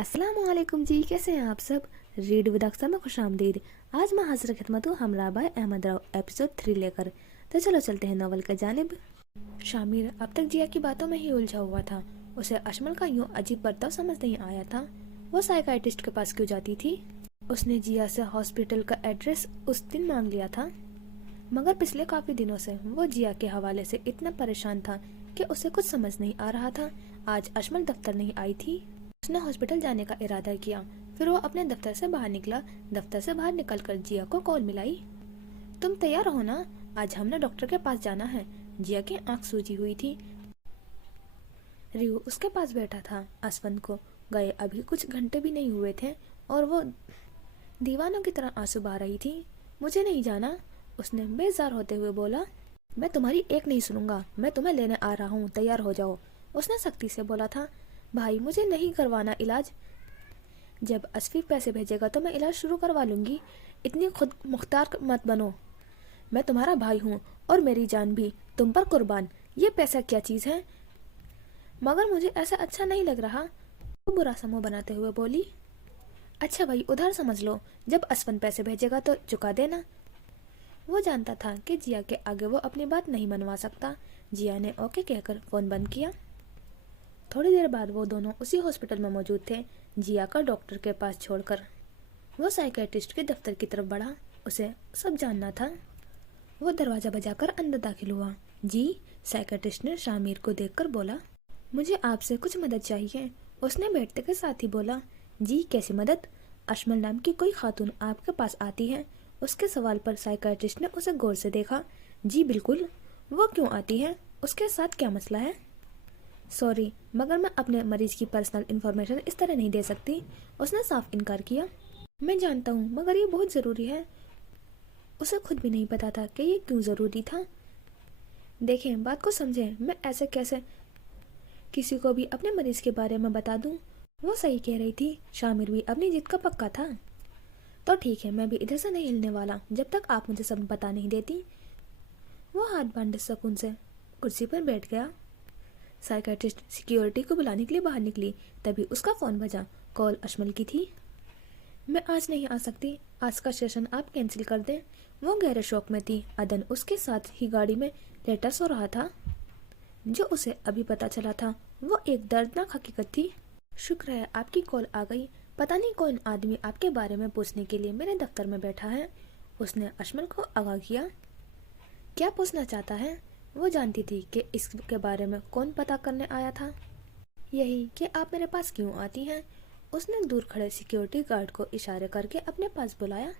अस्सलाम वालेकुम जी, कैसे हैं आप सब। रीड विद अक्सर में खुश आमदीद। आज मैं हाजिर खिदमत हूँ हमरा बाय अहमद राव एपिसोड 3 लेकर। तो चलो चलते हैं नॉवल की जानिब। शामिर अब तक जिया की बातों में ही उलझा हुआ था। उसे अशमल का यूं अजीब बर्ताव समझ नहीं आया था। वो साइकाइट्रिस्ट के पास क्यों जाती थी। उसने जिया से हॉस्पिटल का एड्रेस उस दिन मांग लिया था, मगर पिछले काफी दिनों से वो जिया के हवाले से इतना परेशान था कि उसे कुछ समझ नहीं आ रहा था। आज अशमल दफ्तर नहीं आई थी। उसने हॉस्पिटल जाने का इरादा किया। फिर वो अपने दफ्तर से बाहर निकला। दफ्तर से बाहर निकलकर जिया को कॉल मिलाई। तुम तैयार हो ना, आज हमने डॉक्टर के पास जाना है। जिया की आंख सूजी हुई थी। रियू उसके पास बैठा था। असवंत को गए अभी कुछ घंटे भी नहीं हुए थे और वो दीवानों की तरह आंसू बहा रही थी। मुझे नहीं जाना, उसने बेजार होते हुए बोला। मैं तुम्हारी एक नहीं सुनूंगा, मैं तुम्हें लेने आ रहा हूँ, तैयार हो जाओ, उसने सख्ती से बोला था। भाई मुझे नहीं करवाना इलाज, जब असफी पैसे भेजेगा तो मैं इलाज शुरू करवा लूंगी। इतनी खुद मुख्तार मत बनो, मैं तुम्हारा भाई हूँ और मेरी जान भी तुम पर कुर्बान। ये पैसा क्या चीज है, मगर मुझे ऐसा अच्छा नहीं लग रहा, वो बुरा समूह बनाते हुए बोली। अच्छा भाई उधार समझ लो, जब असफन पैसे भेजेगा तो चुका देना। वो जानता था कि जिया के आगे वो अपनी बात नहीं मनवा सकता। जिया ने ओके कहकर फोन बंद किया। थोड़ी देर बाद वो दोनों उसी हॉस्पिटल में मौजूद थे, जिया का डॉक्टर के पास छोड़कर। वो साइकियाट्रिस्ट के दफ्तर की तरफ बढ़ा। उसे सब जानना था। वो दरवाजा बजाकर अंदर दाखिल हुआ। जी, साइकियाट्रिस्ट ने शामिर को देखकर बोला। मुझे आपसे कुछ मदद चाहिए, उसने बैठते के साथ ही बोला। जी कैसी मदद। अशमल नाम की कोई खातून आपके पास आती है। उसके सवाल पर साइकियाट्रिस्ट ने उसे गौर से देखा। जी बिल्कुल, वो क्यों आती है, उसके साथ क्या मसला है। सॉरी, मगर मैं अपने मरीज की पर्सनल इंफॉर्मेशन इस तरह नहीं दे सकती, उसने साफ इनकार किया। मैं जानता हूँ, मगर ये बहुत ज़रूरी है। उसे खुद भी नहीं पता था कि ये क्यों ज़रूरी था। देखें, बात को समझें, मैं ऐसे कैसे किसी को भी अपने मरीज के बारे में बता दूँ। वो सही कह रही थी। शामिर भी अपनी जिद का पक्का था। तो ठीक है, मैं भी इधर से नहीं हिलने वाला जब तक आप मुझे सब बता नहीं देती। वो हाथ बांधे सुकून से कुर्सी पर बैठ गया। साइकियाट्रिस्ट सिक्योरिटी को बुलाने के लिए बाहर निकली, तभी उसका फोन बजा। कॉल अशमल की थी। मैं आज नहीं आ सकती, आज का सेशन आप कैंसिल कर दें। वो गहरे शौक में थी। अदन उसके साथ ही गाड़ी में लेटर सो रहा था। जो उसे अभी पता चला था वो एक दर्दनाक हकीकत थी। शुक्र है आपकी कॉल आ गई। पता नहीं कौन आदमी आपके बारे में पूछने के लिए मेरे दफ्तर में बैठा है, उसने अशमल को आगाह किया। क्या पूछना चाहता है। वो जानती थी कि इसके बारे में कौन पता करने आया था। यही कि आप मेरे पास क्यों आती हैं। उसने दूर खड़े सिक्योरिटी गार्ड को इशारे करके अपने पास बुलाया।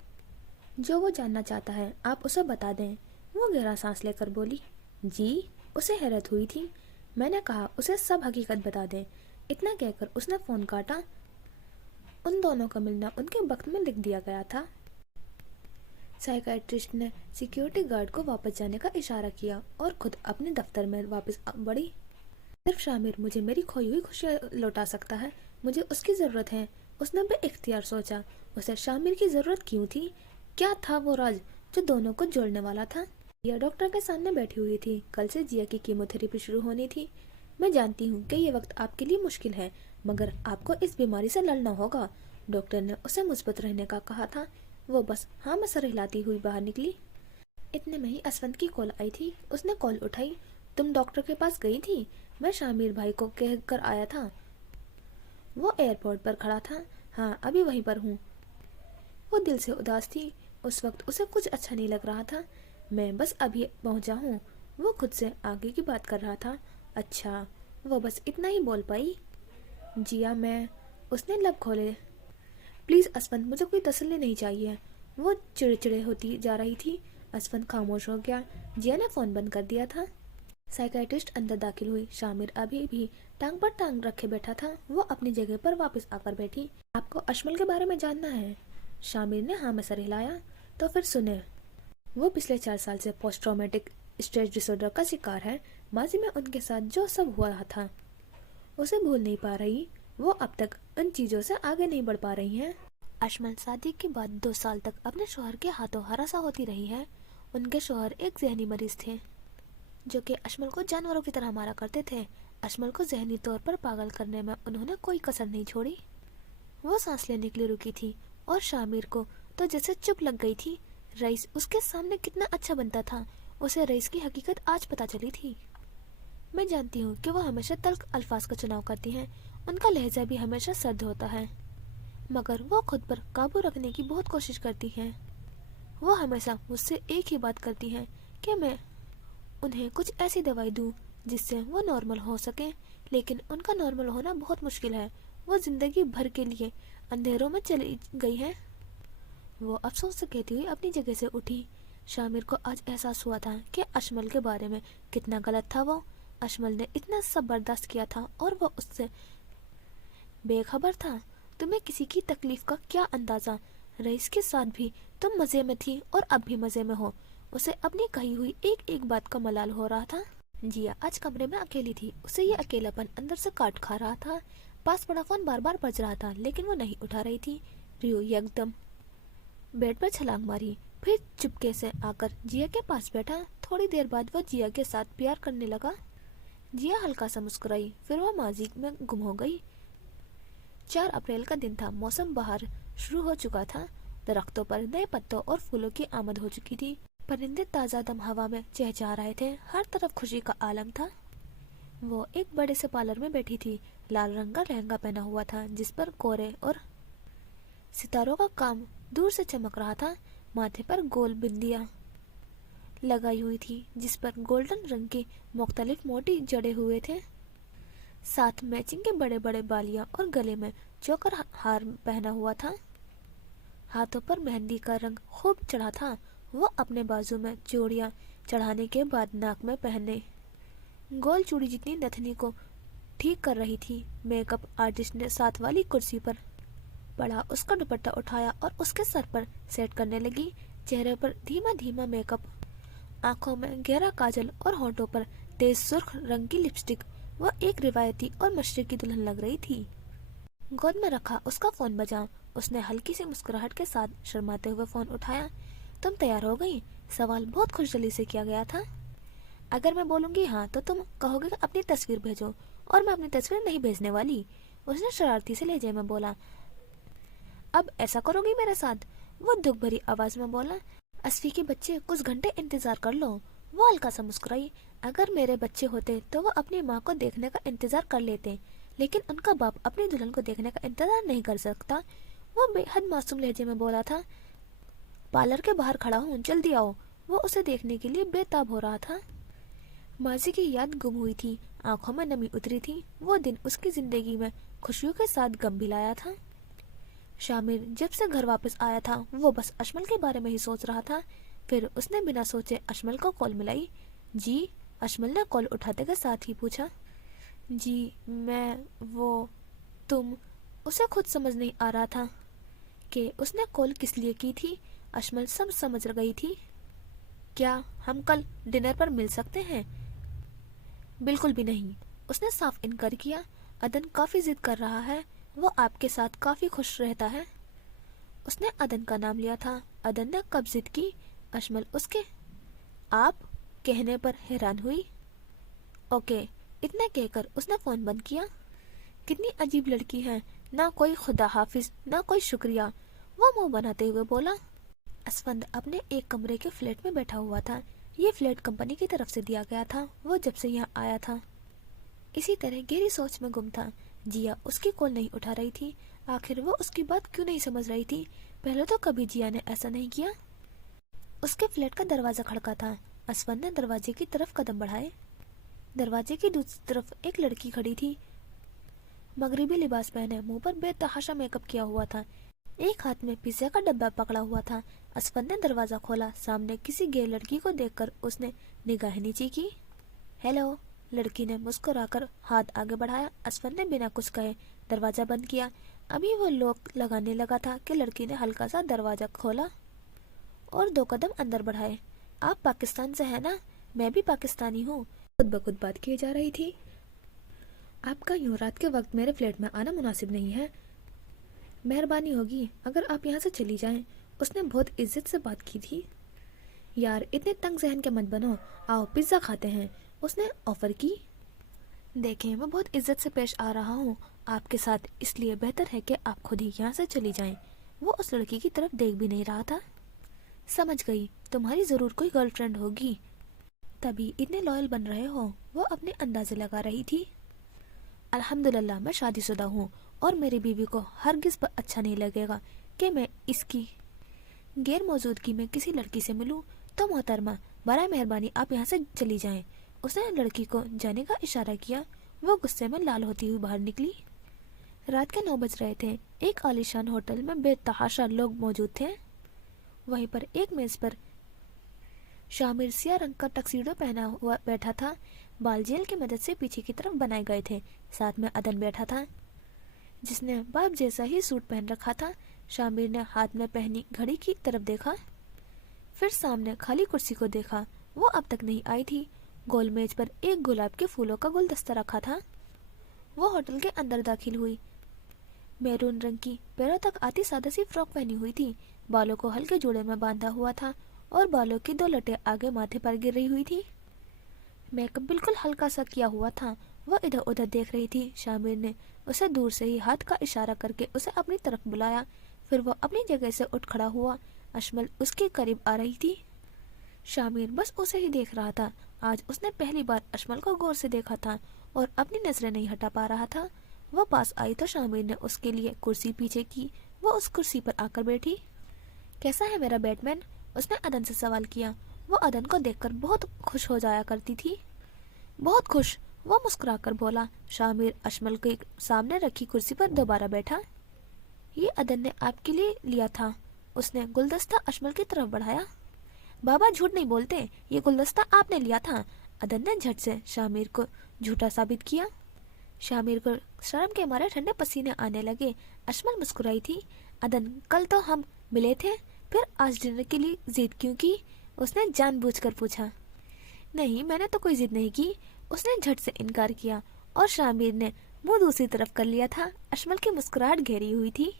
जो वो जानना चाहता है आप उसे बता दें, वो गहरा सांस लेकर बोली। जी, उसे हैरत हुई थी। मैंने कहा उसे सब हकीकत बता दें। इतना कहकर उसने फोन काटा। उन दोनों का मिलना उनके वक्त में लिख दिया गया था। साइकियाट्रिस्ट ने सिक्योरिटी गार्ड को वापस जाने का इशारा किया और खुद अपने दफ्तर में वापस बढ़ी। सिर्फ शामिर मुझे मेरी खोई हुई खुशियाँ लौटा सकता है, मुझे उसकी ज़रूरत है, उसने बेइख्तियार सोचा। उसे शामिर की ज़रूरत क्यों थी। क्या था वो राज जो दोनों को जोड़ने वाला था। जिया डॉक्टर के सामने बैठी हुई थी। कल से जिया की कीमोथेरेपी शुरू होनी थी। मैं जानती हूँ कि ये वक्त आपके लिए मुश्किल है, मगर आपको इस बीमारी से लड़ना होगा। डॉक्टर ने उसे मुस्बत रहने का कहा था। वो बस हाँ में सर हिलाती हुई बाहर निकली। इतने में ही असवंत की कॉल आई थी। उसने कॉल उठाई। तुम डॉक्टर के पास गई थी। मैं शामिर भाई को कह कर आया था, वो एयरपोर्ट पर खड़ा था। हाँ, अभी वहीं पर हूँ। वो दिल से उदास थी। उस वक्त उसे कुछ अच्छा नहीं लग रहा था। मैं बस अभी पहुँचा हूँ, वो खुद से आगे की बात कर रहा था। अच्छा, वो बस इतना ही बोल पाई। जिया मैं, उसने लब खोले। प्लीज़ असफंत, मुझे कोई तसल्ली नहीं चाहिए। वो चिड़चिड़े होती जा रही थी। असफंत खामोश हो गया। जिया ने फ़ोन बंद कर दिया था। साइकियाट्रिस्ट अंदर दाखिल हुई। शामिर अभी भी टांग पर टांग रखे बैठा था। वो अपनी जगह पर वापस आकर बैठी। आपको अशमल के बारे में जानना है। शामिर ने हाँ में सर हिलाया। तो फिर सुने। वो पिछले 4 साल से पोस्ट ट्रॉमेटिक स्ट्रेस डिसऑर्डर का शिकार है। माजी में उनके साथ जो सब हुआ था उसे भूल नहीं पा रही। वो अब तक उन चीज़ों से आगे नहीं बढ़ पा रही हैं। अशमल शादी के बाद 2 साल तक अपने शौहर के हाथों हरासा होती रही है। उनके शौहर एक जहनी मरीज थे जो कि अशमल को जानवरों की तरह मारा करते थे। अशमल को जहनी तौर पर पागल करने में उन्होंने कोई कसर नहीं छोड़ी। وہ سانس لینے کے لیے رکی تھی اور شامر کو تو جیسے چپ لگ گئی تھی. رئیس اس کے سامنے کتنا اچھا بنتا تھا. اسے رئیس کی حقیقت آج پتا چلی تھی. میں جانتی ہوں کہ وہ ہمیشہ تلخ الفاظ کا چناؤ کرتی ہیں. ان کا لہجہ بھی ہمیشہ سرد ہوتا ہے، مگر وہ خود پر قابو رکھنے کی بہت کوشش کرتی ہیں. وہ ہمیشہ مجھ سے ایک ہی بات کرتی ہیں کہ میں انہیں کچھ ایسی دوائی دوں جس سے وہ نارمل ہو سکیں، لیکن ان کا نارمل ہونا بہت مشکل ہے. وہ زندگی بھر کے لیے اندھیروں میں چلی گئی ہیں. وہ افسوس سے کہتی ہوئی اپنی جگہ سے اٹھی. شامر کو آج احساس ہوا تھا کہ اشمل کے بارے میں کتنا غلط تھا. وہ اشمل نے اتنا سب برداشت کیا تھا اور وہ اس سے بے خبر تھا. تمہیں کسی کی تکلیف کا کیا اندازہ. رئیس کے ساتھ بھی تم مزے میں تھی اور اب بھی مزے میں ہو. اسے اپنی کہی ہوئی ایک ایک بات کا ملال ہو رہا تھا. جیا آج کمرے میں اکیلی تھی. اسے یہ اکیلاپن اندر سے کاٹ کھا رہا تھا. پاس پڑا فون بار بار بج رہا تھا لیکن وہ نہیں اٹھا رہی تھی. ریو یک دم بیڈ پر چھلانگ ماری، پھر چپکے سے آ کر جیا کے پاس بیٹھا. تھوڑی دیر بعد وہ جیا کے ساتھ پیار کرنے لگا. جیا ہلکا سا مسکرائی، پھر وہ ماضی میں گم ہو گئی. 4 اپریل کا دن تھا. موسم بہار شروع ہو چکا تھا. درختوں پر نئے پتوں اور پھولوں کی آمد ہو چکی تھی. پرندے تازہ دم ہوا میں چہچہا رہے تھے. ہر طرف خوشی کا عالم تھا. وہ ایک بڑے سے پارلر میں بیٹھی تھی. لال رنگ کا لہنگا پہنا ہوا تھا جس پر کورے اور ستاروں کا کام دور سے چمک رہا تھا. ماتھے پر گول بندیاں لگائی ہوئی تھی جس پر گولڈن رنگ کی مختلف موتی جڑے ہوئے تھے. ساتھ میچنگ کے بڑے بڑے بالیاں اور گلے میں چوکر ہار پہنا ہوا تھا. ہاتھوں پر مہندی کا رنگ خوب چڑھا تھا. وہ اپنے بازو میں چوڑیاں چڑھانے کے بعد ناک میں پہنے گول چوڑی جتنی نتھنی کو ٹھیک کر رہی تھی. میک اپ آرٹسٹ نے ساتھ والی کرسی پر پڑا اس کا دوپٹہ اٹھایا اور اس کے سر پر سیٹ کرنے لگی. چہرے پر دھیما دھیما میک اپ، آنکھوں میں گہرا کاجل اور ہونٹوں پر تیز سرخ رنگ کی لپسٹک. وہ ایک روایتی اور مشرقی دلہن لگ رہی تھی. گود میں رکھا اس کا فون بجا. اس نے ہلکی سی مسکراہٹ کے ساتھ شرماتے ہوئے فون اٹھایا. تم تیار ہو گئی؟ سوال بہت خوش دلی سے کیا گیا تھا. اگر میں بولوں گی ہاں تو تم کہو گے کہ اپنی تصویر بھیجو، اور میں اپنی تصویر نہیں بھیجنے والی. اس نے شرارتی سے لہجے میں بولا. اب ایسا کرو گی میرے ساتھ؟ وہ دکھ بھری آواز میں بولا. اسفی کے بچے کچھ گھنٹے انتظار کر لو. وہ ہلکا سا مسکرائی. اگر میرے بچے ہوتے تو وہ اپنی ماں کو دیکھنے کا انتظار کر لیتے، لیکن ان کا باپ اپنی دلہن کو دیکھنے کا انتظار نہیں کر سکتا. وہ بے حد معصوم لہجے میں بولا تھا. پارلر کے باہر کھڑا ہوں، جلدی آؤ. وہ اسے دیکھنے کے لیے بے تاب ہو رہا تھا. ماضی کی یاد گم ہوئی تھی. آنکھوں میں نمی اتری تھی. وہ دن اس کی زندگی میں خوشیوں کے ساتھ غم بھی لایا تھا. شامر جب سے گھر واپس آیا تھا وہ بس اشمل کے بارے میں ہی سوچ رہا تھا. پھر اس نے بنا سوچے اشمل کو کال ملائی. جی؟ اشمل نے کال اٹھاتے کے ساتھ ہی پوچھا. جی میں وہ تم. اسے خود سمجھ نہیں آ رہا تھا کہ اس نے کال کس لیے کی تھی. اشمل سب سمجھ گئی تھی. کیا ہم کل ڈنر پر مل سکتے ہیں؟ بالکل بھی نہیں. اس نے صاف انکار کیا. عدن کافی ضد کر رہا ہے. وہ آپ کے ساتھ کافی خوش رہتا ہے. اس نے عدن کا نام لیا تھا. عدن نے کب ضد کی؟ اشمل اس کے آپ کہنے پر حیران ہوئی. اوکے. اتنا کہہ کر اس نے فون بند کیا. کتنی عجیب لڑکی ہے، نہ کوئی خدا حافظ نہ کوئی شکریہ. وہ منہ بناتے ہوئے بولا. اسفند اپنے ایک کمرے کے فلیٹ میں بیٹھا ہوا تھا. یہ فلیٹ کمپنی کی طرف سے دیا گیا تھا. وہ جب سے یہاں آیا تھا اسی طرح گہری سوچ میں گم تھا. جیا اس کی کال نہیں اٹھا رہی تھی. آخر وہ اس کی بات کیوں نہیں سمجھ رہی تھی؟ پہلے تو کبھی جیا نے ایسا نہیں کیا. اس کے فلیٹ کا دروازہ کھڑکا تھا. اسفند نے دروازے کی طرف قدم بڑھائے. دروازے کی دوسری طرف ایک لڑکی کھڑی تھی. مغربی لباس پہنے، منہ پر بے تحاشا میک اپ کیا ہوا تھا. ایک ہاتھ میں پیزا کا ڈبہ پکڑا ہوا تھا. اسفند نے دروازہ کھولا. سامنے کسی غیر لڑکی کو دیکھ کر اس نے نگاہ نیچی کی. ہیلو. لڑکی نے مسکرا کر ہاتھ آگے بڑھایا. اسفند نے بنا کچھ کہے دروازہ بند کیا. ابھی وہ لوک لگانے لگا تھا کہ لڑکی نے ہلکا سا دروازہ کھولا اور 2 قدم اندر بڑھائے. آپ پاکستان سے ہیں نا؟ میں بھی پاکستانی ہوں. خود بخود بات کی جا رہی تھی. آپ کا یوں رات کے وقت میرے فلیٹ میں آنا مناسب نہیں ہے. مہربانی ہوگی اگر آپ یہاں سے چلی جائیں. اس نے بہت عزت سے بات کی تھی. یار اتنے تنگ ذہن کے مت بنو. آؤ پیزا کھاتے ہیں. اس نے آفر کی. دیکھیں میں بہت عزت سے پیش آ رہا ہوں. آپ کے ساتھ اس لیے بہتر ہے کہ آپ خود ہی یہاں سے چلی جائیں۔ وہ اس لڑکی کی طرف دیکھ بھی نہیں رہا تھا۔ سمجھ گئی، تمہاری ضرور کوئی گرل فرینڈ ہوگی، تبھی اتنے لائل بن رہے ہو، وہ اپنے اندازے لگا رہی تھی۔ الحمدللہ میں شادی شدہ ہوں اور میری بیوی کو ہرگز اچھا نہیں لگے گا کہ میں اس کی غیر موجودگی میں کسی لڑکی سے ملوں، تو محترمہ برائے مہربانی آپ یہاں سے چلی جائیں۔ اس نے لڑکی کو جانے کا اشارہ کیا۔ وہ غصے میں لال ہوتی ہوئی باہر نکلی۔ رات کے 9 بج رہے تھے۔ ایک عالیشان ہوٹل میں بے تحاشا لوگ موجود تھے۔ وہیں پر ایک میز پر شامر سیاہ رنگ کا ٹکسیڈو پہنا ہوا بیٹھا تھا، بال جیل کی مدد سے پیچھے کی طرف بنائے گئے تھے۔ ساتھ میں عدن بیٹھا تھا جس نے باپ جیسا ہی سوٹ پہن رکھا تھا۔ شامر نے ہاتھ میں پہنی گھڑی کی طرف دیکھا، پھر سامنے خالی کرسی کو دیکھا، وہ اب تک نہیں آئی تھی۔ گول میز پر ایک گلاب کے پھولوں کا گلدستہ رکھا تھا۔ وہ ہوٹل کے اندر داخل ہوئی۔ میرون رنگ کی پیروں تک آتی سادہ سی فراک پہنی ہوئی تھی، بالوں کو ہلکے جوڑے میں باندھا ہوا تھا اور بالوں کی 2 لٹیں آگے ماتھے پر گر رہی ہوئی تھی۔ میک اپ بالکل ہلکا سا کیا ہوا تھا۔ وہ ادھر ادھر دیکھ رہی تھی۔ شامر نے اسے دور سے ہی ہاتھ کا اشارہ کر کے اسے اپنی طرف بلایا، پھر وہ اپنی جگہ سے اٹھ کھڑا ہوا۔ اشمل اس کے قریب آ رہی تھی۔ شامر بس اسے ہی دیکھ رہا تھا۔ آج اس نے پہلی بار اشمل کو غور سے دیکھا تھا اور اپنی نظریں نہیں ہٹا پا رہا تھا۔ وہ پاس آئی تو شامر نے اس کے لیے کرسی پیچھے کی۔ وہ اس کرسی پر آ کر بیٹھی۔ کیسا ہے میرا بیٹ مین؟ اس نے عدن سے سوال کیا۔ وہ عدن کو دیکھ کر بہت خوش ہو جایا کرتی تھی۔ بہت خوش، وہ مسکرا کر بولا۔ شامر اشمل کے سامنے رکھی کرسی پر دوبارہ بیٹھا۔ یہ عدن نے آپ کے لیے لیا تھا۔ اس نے گلدستہ اشمل کی طرف بڑھایا۔ بابا جھوٹ نہیں بولتے، یہ گلدستہ آپ نے لیا تھا۔ عدن نے جھٹ سے شامر کو جھوٹا ثابت کیا۔ شامر کو شرم کے مارے ٹھنڈے پسینے آنے لگے۔ اشمل مسکرائی تھی۔ عدن کل تو ہم ملے تھے، پھر آج ڈنر کے لیے ضد کیوں کی؟ اس نے جان بوجھ کر پوچھا۔ نہیں، میں نے تو کوئی ضد نہیں کی، اس نے جھٹ سے انکار کیا اور شامر نے منہ دوسری طرف کر لیا تھا۔ اشمل کی مسکراہٹ گہری ہوئی تھی۔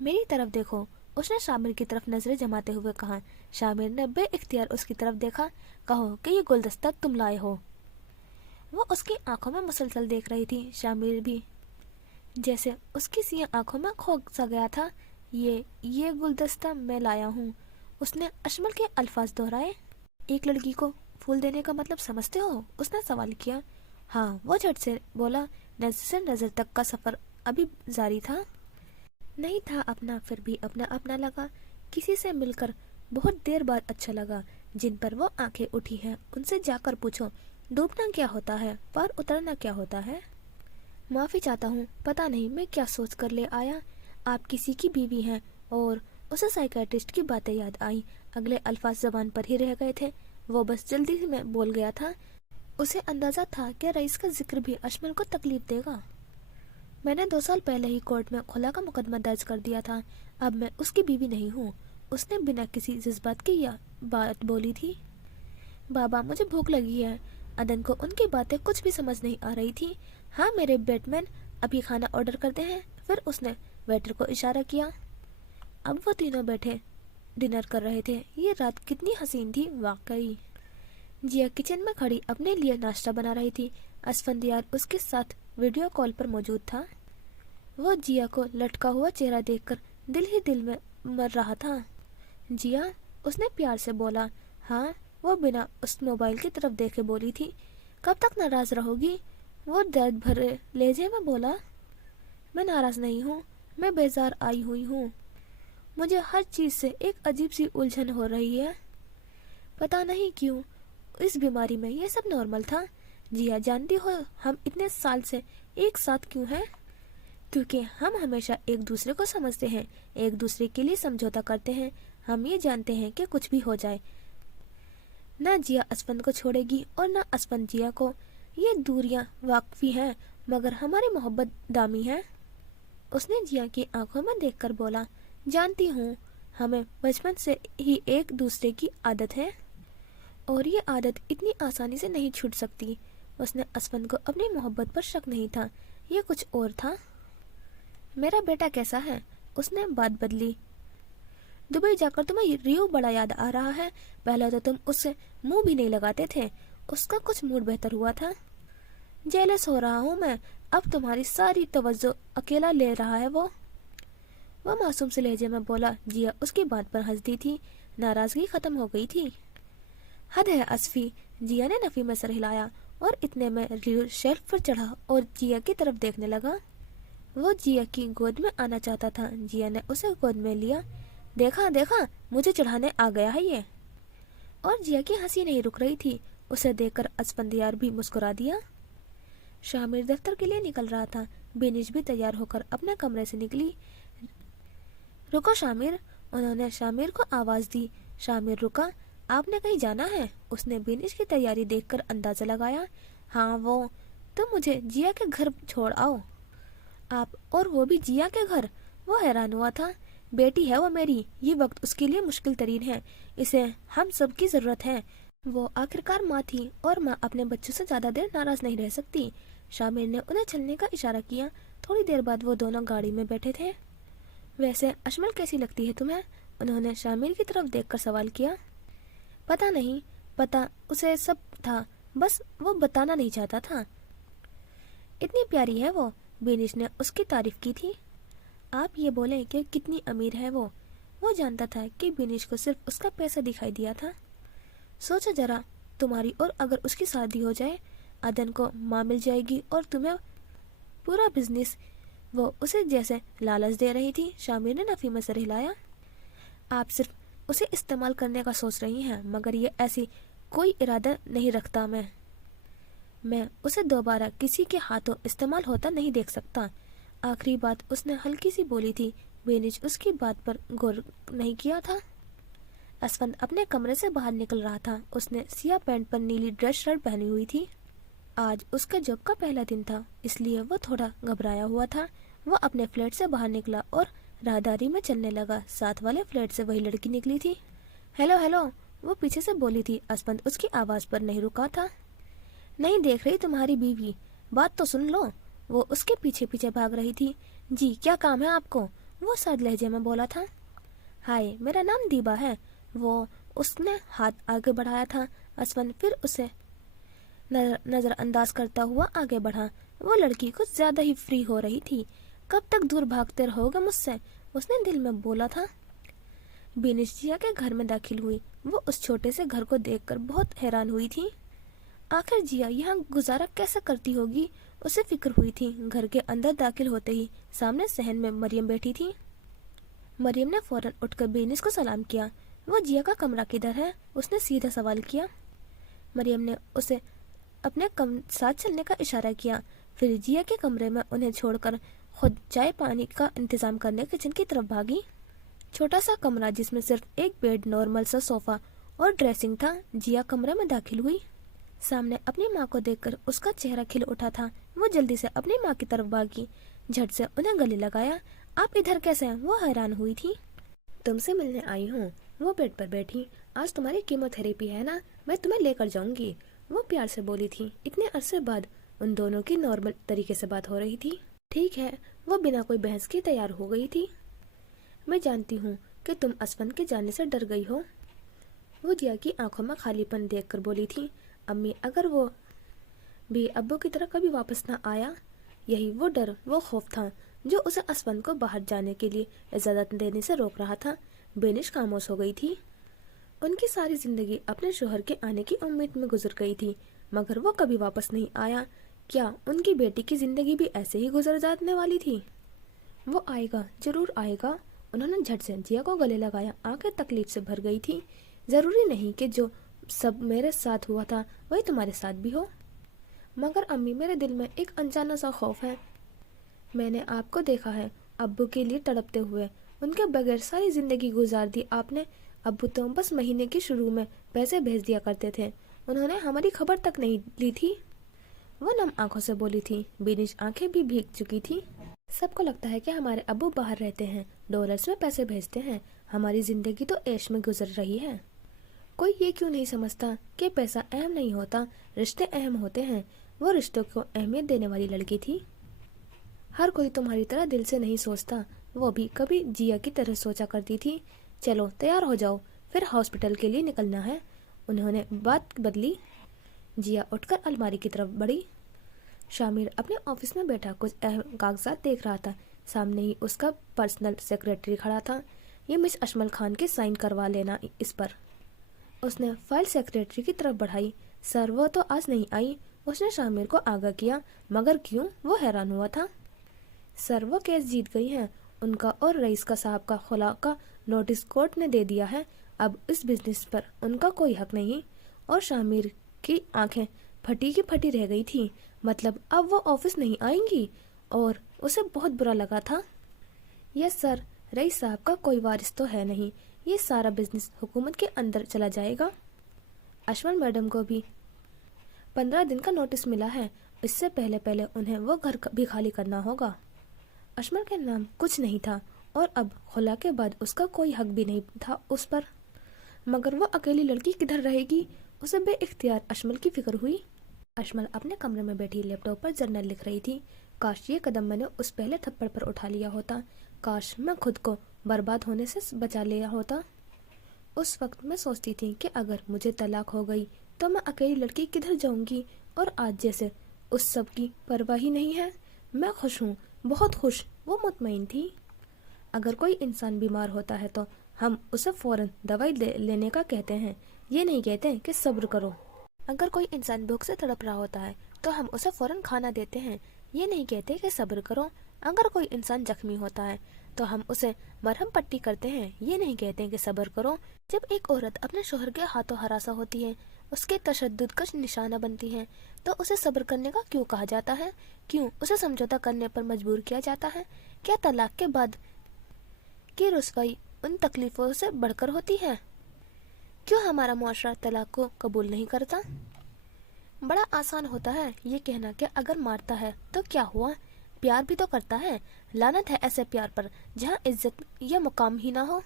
میری طرف دیکھو، اس نے شامر کی طرف نظریں جماتے ہوئے کہا۔ شامر نے بے اختیار اس کی طرف دیکھا۔ کہو کہ یہ گلدستہ تم لائے ہو۔ وہ اس کی آنکھوں میں مسلسل دیکھ رہی تھی۔ شامر بھی جیسے اس کی سیاہ آنکھوں میں کھو سا گیا تھا۔ یہ گلدستہ میں لایا ہوں، اس نے اشمل کے الفاظ دہرائے۔ ایک لڑکی کو پھول دینے کا مطلب سمجھتے ہو؟ اس نے سوال کیا۔ ہاں، وہ جھٹ سے بولا۔ نظر سے نظر تک کا سفر ابھی جاری تھا۔ نہیں تھا اپنا، پھر بھی اپنا اپنا لگا۔ کسی سے مل کر بہت دیر بعد اچھا لگا۔ جن پر وہ آنکھیں اٹھی ہیں ان سے جا کر پوچھو، ڈوبنا کیا ہوتا ہے، پار اترنا کیا ہوتا ہے۔ معافی چاہتا ہوں، پتہ نہیں میں کیا سوچ کر لے آیا۔ آپ کسی کی بیوی ہیں۔ اور اسے سائیکیٹرسٹ کی باتیں یاد آئیں۔ اگلے الفاظ زبان پر ہی رہ گئے تھے۔ وہ بس جلدی میں بول گیا تھا۔ اسے اندازہ تھا کہ رئیس کا ذکر بھی اشمل کو تکلیف دے گا۔ میں نے 2 سال پہلے ہی کورٹ میں خلا کا مقدمہ درج کر دیا تھا۔ اب میں اس کی بیوی نہیں ہوں، اس نے بنا کسی جذبات کے یہ بات بولی تھی۔ بابا مجھے بھوک لگی ہے۔ عدن کو ان کی باتیں کچھ بھی سمجھ نہیں آ رہی تھی۔ ہاں میرے بیٹ مین، ابھی کھانا آرڈر کرتے ہیں۔ پھر اس نے ویٹر کو اشارہ کیا۔ اب وہ تینوں بیٹھے ڈنر کر رہے تھے۔ یہ رات کتنی حسین تھی واقعی۔ جیا کچن میں کھڑی اپنے لیے ناشتہ بنا رہی تھی۔ اسفندیار اس کے ساتھ ویڈیو کال پر موجود تھا۔ وہ جیا کو لٹکا ہوا چہرہ دیکھ کر دل ہی دل میں مر رہا تھا۔ جیا، اس نے پیار سے بولا۔ ہاں، وہ بنا اس موبائل کی طرف دیکھے بولی تھی۔ کب تک ناراض رہو گی؟ وہ درد بھرے لہجے میں بولا۔ میں ناراض نہیں ہوں، میں بیزار آئی ہوئی ہوں۔ مجھے ہر چیز سے ایک عجیب سی الجھن ہو رہی ہے، پتہ نہیں کیوں۔ اس بیماری میں یہ سب نارمل تھا۔ جیا جانتی ہو ہم اتنے سال سے ایک ساتھ کیوں ہیں؟ کیونکہ ہم ہمیشہ ایک دوسرے کو سمجھتے ہیں، ایک دوسرے کے لیے سمجھوتا کرتے ہیں۔ ہم یہ جانتے ہیں کہ کچھ بھی ہو جائے، نہ جیا اسفند کو چھوڑے گی اور نہ اسفند جیا کو۔ یہ دوریاں واقفی ہیں مگر ہماری محبت دامی ہے۔ اس نے جیا کی آنکھوں میں دیکھ کر بولا۔ جانتی ہوں، ہمیں بچپن سے ہی ایک دوسرے کی عادت ہے اور یہ عادت اتنی آسانی سے نہیں چھوٹ سکتی۔ اس نے اسفند کو اپنی محبت پر شک نہیں تھا، یہ کچھ اور تھا۔ میرا بیٹا کیسا ہے؟ اس نے بات بدلی۔ دبئی جا کر تمہیں ریو بڑا یاد آ رہا ہے۔ پہلے تو تم اس سے منہ بھی نہیں لگاتے تھے۔ اس کا کچھ موڈ بہتر ہوا تھا۔ جیلس ہو رہا ہوں میں، اب تمہاری ساری توجہ اکیلا لے رہا ہے وہ معصوم سے لہجے میں بولا۔ جیا اس کی بات پر ہنس دی تھی، ناراضگی ختم ہو گئی تھی۔ حد ہے اسفی، جیا نے نفی میں سر ہلایا اور اتنے میں ریو شیلف پر چڑھا اور جیا کی طرف دیکھنے لگا۔ وہ جیا کی گود میں آنا چاہتا تھا، جیا نے اسے گود میں لیا۔ دیکھا دیکھا، مجھے چڑھانے آ گیا ہے یہ۔ اور جیا کی ہنسی نہیں رک رہی تھی، اسے دیکھ کر اسفندیار بھی مسکرا دیا۔ شامر دفتر کے لیے نکل رہا تھا، بینش بھی تیار ہو کر اپنے کمرے سے نکلی۔ رکو شامر، انہوں نے شامر کو آواز دی۔ شامر رکا۔ آپ نے کہیں جانا ہے؟ اس نے بینش کی تیاری دیکھ کر اندازہ لگایا۔ ہاں وہ، تم مجھے جیا کے گھر چھوڑ آؤ۔ آپ اور وہ بھی جیا کے گھر؟ وہ حیران ہوا تھا۔ بیٹی ہے وہ میری، یہ وقت اس کے لیے مشکل ترین ہے، اسے ہم سب کی ضرورت ہے۔ وہ آخرکار ماں تھی اور ماں اپنے بچوں سے زیادہ دیر ناراض نہیں رہ سکتی۔ شامر نے انہیں چلنے کا اشارہ کیا۔ تھوڑی دیر بعد وہ دونوں گاڑی میں بیٹھے تھے۔ ویسے اشمل کیسی لگتی ہے تمہیں؟ انہوں نے شامر کی طرف دیکھ کر سوال کیا۔ پتہ نہیں، پتہ اسے سب تھا، بس وہ بتانا نہیں چاہتا تھا۔ اتنی پیاری ہے وہ، بینش نے اس کی تعریف کی تھی۔ آپ یہ بولیں کہ کتنی امیر ہے وہ جانتا تھا کہ بینش کو صرف اس کا پیسہ دکھائی دیا تھا۔ سوچو ذرا، تمہاری اور اگر اس کی شادی ہو جائے، عدن کو ماں مل جائے گی اور تمہیں پورا بزنس۔ وہ اسے جیسے لالچ دے رہی تھی۔ شامر نے نفی میں سر ہلایا۔ آپ صرف اسے استعمال کرنے کا سوچ رہی ہیں، مگر یہ ایسی کوئی ارادہ نہیں رکھتا۔ میں اسے دوبارہ کسی کے ہاتھوں استعمال ہوتا نہیں دیکھ سکتا۔ آخری بات اس نے ہلکی سی بولی تھی۔ بینش اس کی بات پر غور نہیں کیا تھا۔ اسفند اپنے کمرے سے باہر نکل رہا تھا۔ اس نے سیاہ پینٹ پر نیلی ڈریس شرٹ پہنی ہوئی تھی۔ آج اس کا جاب کا پہلا دن تھا، اس لیے وہ تھوڑا گھبرایا ہوا تھا۔ وہ اپنے فلیٹ سے باہر نکلا اور راہداری میں چلنے لگا۔ ساتھ والے فلیٹ سے وہی لڑکی نکلی تھی۔ ہیلو ہیلو، وہ پیچھے سے بولی تھی۔ اسفند اس کی آواز پر نہیں رکا تھا۔ نہیں دیکھ رہی تمہاری بیوی؟ بات تو سن لو۔ وہ اس کے پیچھے پیچھے بھاگ رہی تھی۔ جی کیا کام ہے آپ کو؟ وہ ساد لہجے میں بولا تھا۔ ہائے، میرا نام دیبا ہے۔ وہ اس نے ہاتھ آگے بڑھایا تھا۔ اسفند پھر اسے نظر انداز کرتا ہوا آگے بڑھا۔ وہ لڑکی کچھ زیادہ ہی فری ہو رہی تھی۔ کب تک دور بھاگتے رہو گے مجھ سے؟ اس نے دل میں بولا تھا۔ بینش جیا کے گھر میں داخل ہوئی۔ وہ اس چھوٹے سے گھر کو دیکھ کر بہت حیران ہوئی تھی۔ آخر جیا یہاں گزارا کیسے کرتی ہوگی، اسے فکر ہوئی تھی۔ گھر کے اندر داخل ہوتے ہی سامنے صحن میں مریم بیٹھی تھی۔ مریم نے فوراً اٹھ کر بینش کو سلام کیا۔ وہ جیا کا کمرہ کدھر ہے؟ اس نے سیدھا سوال کیا۔ مریم نے اسے اپنے ساتھ چلنے کا اشارہ کیا، پھر جیا کے کمرے میں انہیں چھوڑ کر خود چائے پانی کا انتظام کرنے کچن کی طرف بھاگی۔ چھوٹا سا کمرہ جس میں صرف ایک بیڈ، نارمل سا صوفہ اور ڈریسنگ تھا۔ جیا کمرے میں داخل ہوئی۔ سامنے اپنی ماں کو دیکھ کر اس کا چہرہ کھل اٹھا تھا۔ وہ جلدی سے اپنی ماں کی طرف بھاگی، جھٹ سے انہیں گلے لگایا۔ آپ ادھر کیسے ہیں؟ وہ حیران ہوئی تھی۔ تم سے ملنے آئی ہوں۔ وہ بیڈ پر بیٹھی۔ آج تمہاری کیمو تھراپی ہے نا، میں تمہیں لے کر جاؤں گی، وہ پیار سے بولی تھی۔ اتنے عرصے بعد ان دونوں کی نارمل طریقے سے بات ہو رہی تھی۔ ٹھیک ہے، وہ بنا کوئی بحث کی تیار ہو گئی تھی۔ میں جانتی ہوں کہ تم اسفند کے جانے سے ڈر گئی ہو، وہ جیا کی آنکھوں میں خالی پن دیکھ کر بولی تھی۔ امی، اگر وہ بھی ابو کی طرح کبھی واپس نہ آیا، یہی وہ ڈر، وہ خوف تھا جو اسے اسفند کو باہر جانے کے لیے اجازت دینے سے روک رہا تھا۔ بینش خاموش ہو گئی تھی۔ ان کی ساری زندگی اپنے شوہر کے آنے کی امید میں گزر گئی تھی، مگر وہ کبھی واپس نہیں آیا۔ کیا ان کی بیٹی کی زندگی بھی ایسے ہی گزر جانے والی تھی؟ وہ آئے گا، ضرور آئے گا۔ انہوں نے جھٹ سے جیا کو گلے لگایا۔ آنکھیں تکلیف سے بھر گئی تھی۔ ضروری نہیں کہ جو سب میرے ساتھ ہوا تھا وہی تمہارے ساتھ بھی ہو، مگر امی، میرے دل میں ایک انجانا سا خوف ہے۔ میں نے آپ کو دیکھا ہے ابو کے لیے تڑپتے ہوئے، ان کے بغیر ساری زندگی گزار دی آپ نے۔ ابو تو بس مہینے کے شروع میں پیسے بھیج دیا کرتے تھے، انہوں نے ہماری خبر تک نہیں لی تھی، وہ نم آنکھوں سے بولی تھی۔ بینش آنکھیں بھی بھیگ چکی تھی۔ سب کو لگتا ہے کہ ہمارے ابو باہر رہتے ہیں، ڈالرز میں پیسے بھیجتے ہیں، ہماری زندگی تو عیش میں گزر رہی ہے۔ کوئی یہ کیوں نہیں سمجھتا کہ پیسہ اہم نہیں ہوتا، رشتے اہم ہوتے ہیں۔ وہ رشتوں کو اہمیت دینے والی لڑکی تھی۔ ہر کوئی تمہاری طرح دل سے نہیں سوچتا، وہ بھی کبھی جیا کی طرح سوچا کرتی تھی۔ چلو تیار ہو جاؤ، پھر ہاسپٹل کے لیے نکلنا ہے۔ انہوں نے بات بدلی۔ جیا اٹھ کر الماری کی طرف بڑھی۔ शामिर अपने ऑफिस में बैठा कुछ अहम कागजात देख रहा था। सामने ही उसका पर्सनल सेक्रेटरी खड़ा था। ये मिस अजमल खान के साइन करवा लेना इस पर। उसने फाइल सेक्रेटरी की तरफ बढ़ाई। सर वो तो आज नहीं आई, उसने शामिर को आगाह किया। मगर क्यों, वो हैरान हुआ था। सर वो केस जीत गई हैं, उनका और रईस का साहब का खुला का नोटिस कोर्ट ने दे दिया है। अब इस बिजनेस पर उनका कोई हक नहीं। और शामिर की आंखें फटी की फटी रह गई थी। मतलब अब वो ऑफिस नहीं आएंगी। और उसे बहुत बुरा लगा था। यस सर, रईस साहब का कोई वारिस तो है नहीं, ये सारा बिजनेस हुकूमत के अंदर चला जाएगा। अजमल मैडम को भी 15 दिन का नोटिस मिला है। इससे पहले पहले उन्हें वो घर भी खाली करना होगा। अजमल के नाम कुछ नहीं था और अब खुला के बाद उसका कोई हक भी नहीं था उस पर। मगर वो अकेली लड़की किधर रहेगी, उसे बेइख्तियार अजमल की फिक्र हुई। अजमल अपने कमरे में बैठी लैपटॉप पर जर्नल लिख रही थी। काश ये कदम मैंने उस पहले थप्पड़ पर उठा लिया होता। काश मैं खुद को बर्बाद होने से बचा लिया होता। उस वक्त मैं सोचती थी कि अगर मुझे तलाक हो गई तो मैं अकेली लड़की किधर जाऊंगी। और आज जैसे उस सब की परवाह ही नहीं है। मैं खुश हूँ, बहुत खुश। वो मुतमईन थी। अगर कोई इंसान बीमार होता है तो हम उसे फौरन दवाई लेने का कहते हैं, ये नहीं कहते कि सब्र करो। अगर कोई इंसान भूख से तड़प रहा होता है तो हम उसे फौरन खाना देते हैं, ये नहीं कहते कि सब्र करो। अगर कोई इंसान जख्मी होता है तो हम उसे मरहम पट्टी करते हैं, ये नहीं कहते कि सब्र करो। जब एक औरत अपने शोहर के हाथों हरासा होती है, उसके तशद्दुद का निशाना बनती है, तो उसे सब्र करने का क्यों कहा जाता है? क्यों उसे समझौता करने पर मजबूर किया जाता है? क्या तलाक के बाद की रुसवाई उन तकलीफों से बढ़कर होती है? क्यों हमारा मुआशरा तलाक को कबूल नहीं करता? बड़ा आसान होता है ये कहना कि अगर मारता है तो क्या हुआ, प्यार भी तो करता है। लानत है ऐसे प्यार पर जहाँ इज्जत या मुकाम ही ना हो।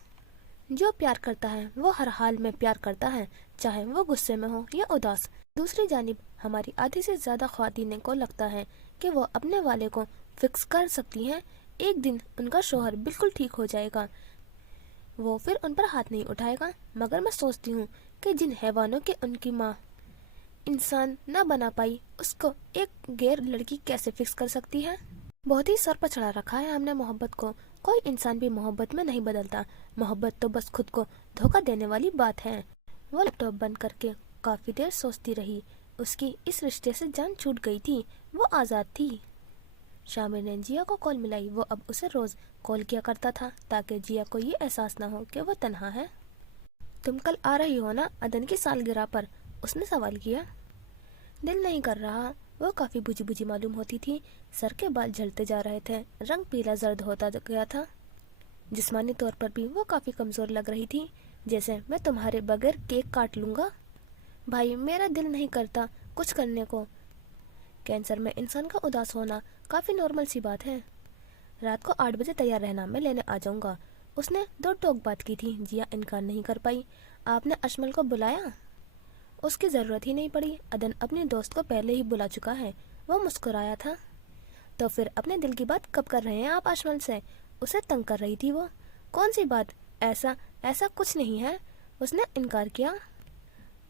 जो प्यार करता है वो हर हाल में प्यार करता है, चाहे वो गुस्से में हो या उदास। दूसरी जानिब हमारी आधी से ज्यादा ख्वातीन को लगता है कि वो अपने वाले को फिक्स कर सकती हैं। एक दिन उनका शोहर बिल्कुल ठीक हो जाएगा, वो फिर उन पर हाथ नहीं उठाएगा। मगर मैं सोचती हूँ कि जिन हैवानों के उनकी माँ इंसान न बना पाई, उसको एक गैर लड़की कैसे फिक्स कर सकती है? बहुत ही सर पर चढ़ा रखा है हमने मोहब्बत को। कोई इंसान भी मोहब्बत में नहीं बदलता। मोहब्बत तो बस खुद को धोखा देने वाली बात है। वो लैपटॉप बंद करके काफी देर सोचती रही। उसकी इस रिश्ते से जान छूट गई थी, वो आजाद थी। शामिर ने जिया को कॉल मिलाई। वो अब उसे रोज कॉल किया करता था ताकि जिया को ये एहसास ना हो कि वो तन्हा है। तुम कल आ रही हो ना अदन की सालगिरह पर, उसने सवाल किया। दिल नहीं कर रहा, वो काफी बुझी बुझी मालूम होती थी। सर के बाल झड़ते जा रहे थे, रंग पीला जर्द होता गया था। जिस्मानी तौर पर भी वो काफी कमजोर लग रही थी, जैसे मैं तुम्हारे बगैर केक काट लूंगा। भाई मेरा दिल नहीं करता कुछ करने को। कैंसर में इंसान का उदास होना काफी नॉर्मल सी बात है। रात को 8 बजे तैयार रहना, मैं लेने आ जाऊंगा। उसने दो टोक बात की थी। जिया इनकार नहीं कर पाई। आपने अजमल को बुलाया? उसकी जरूरत ही नहीं पड़ी, अदन अपने दोस्त को पहले ही बुला चुका है। वो मुस्कुराया था। तो फिर अपने दिल की बात कब कर रहे हैं आप अजमल से? उसे तंग कर रही थी वो। कौन सी बात? ऐसा कुछ नहीं है, उसने इनकार किया।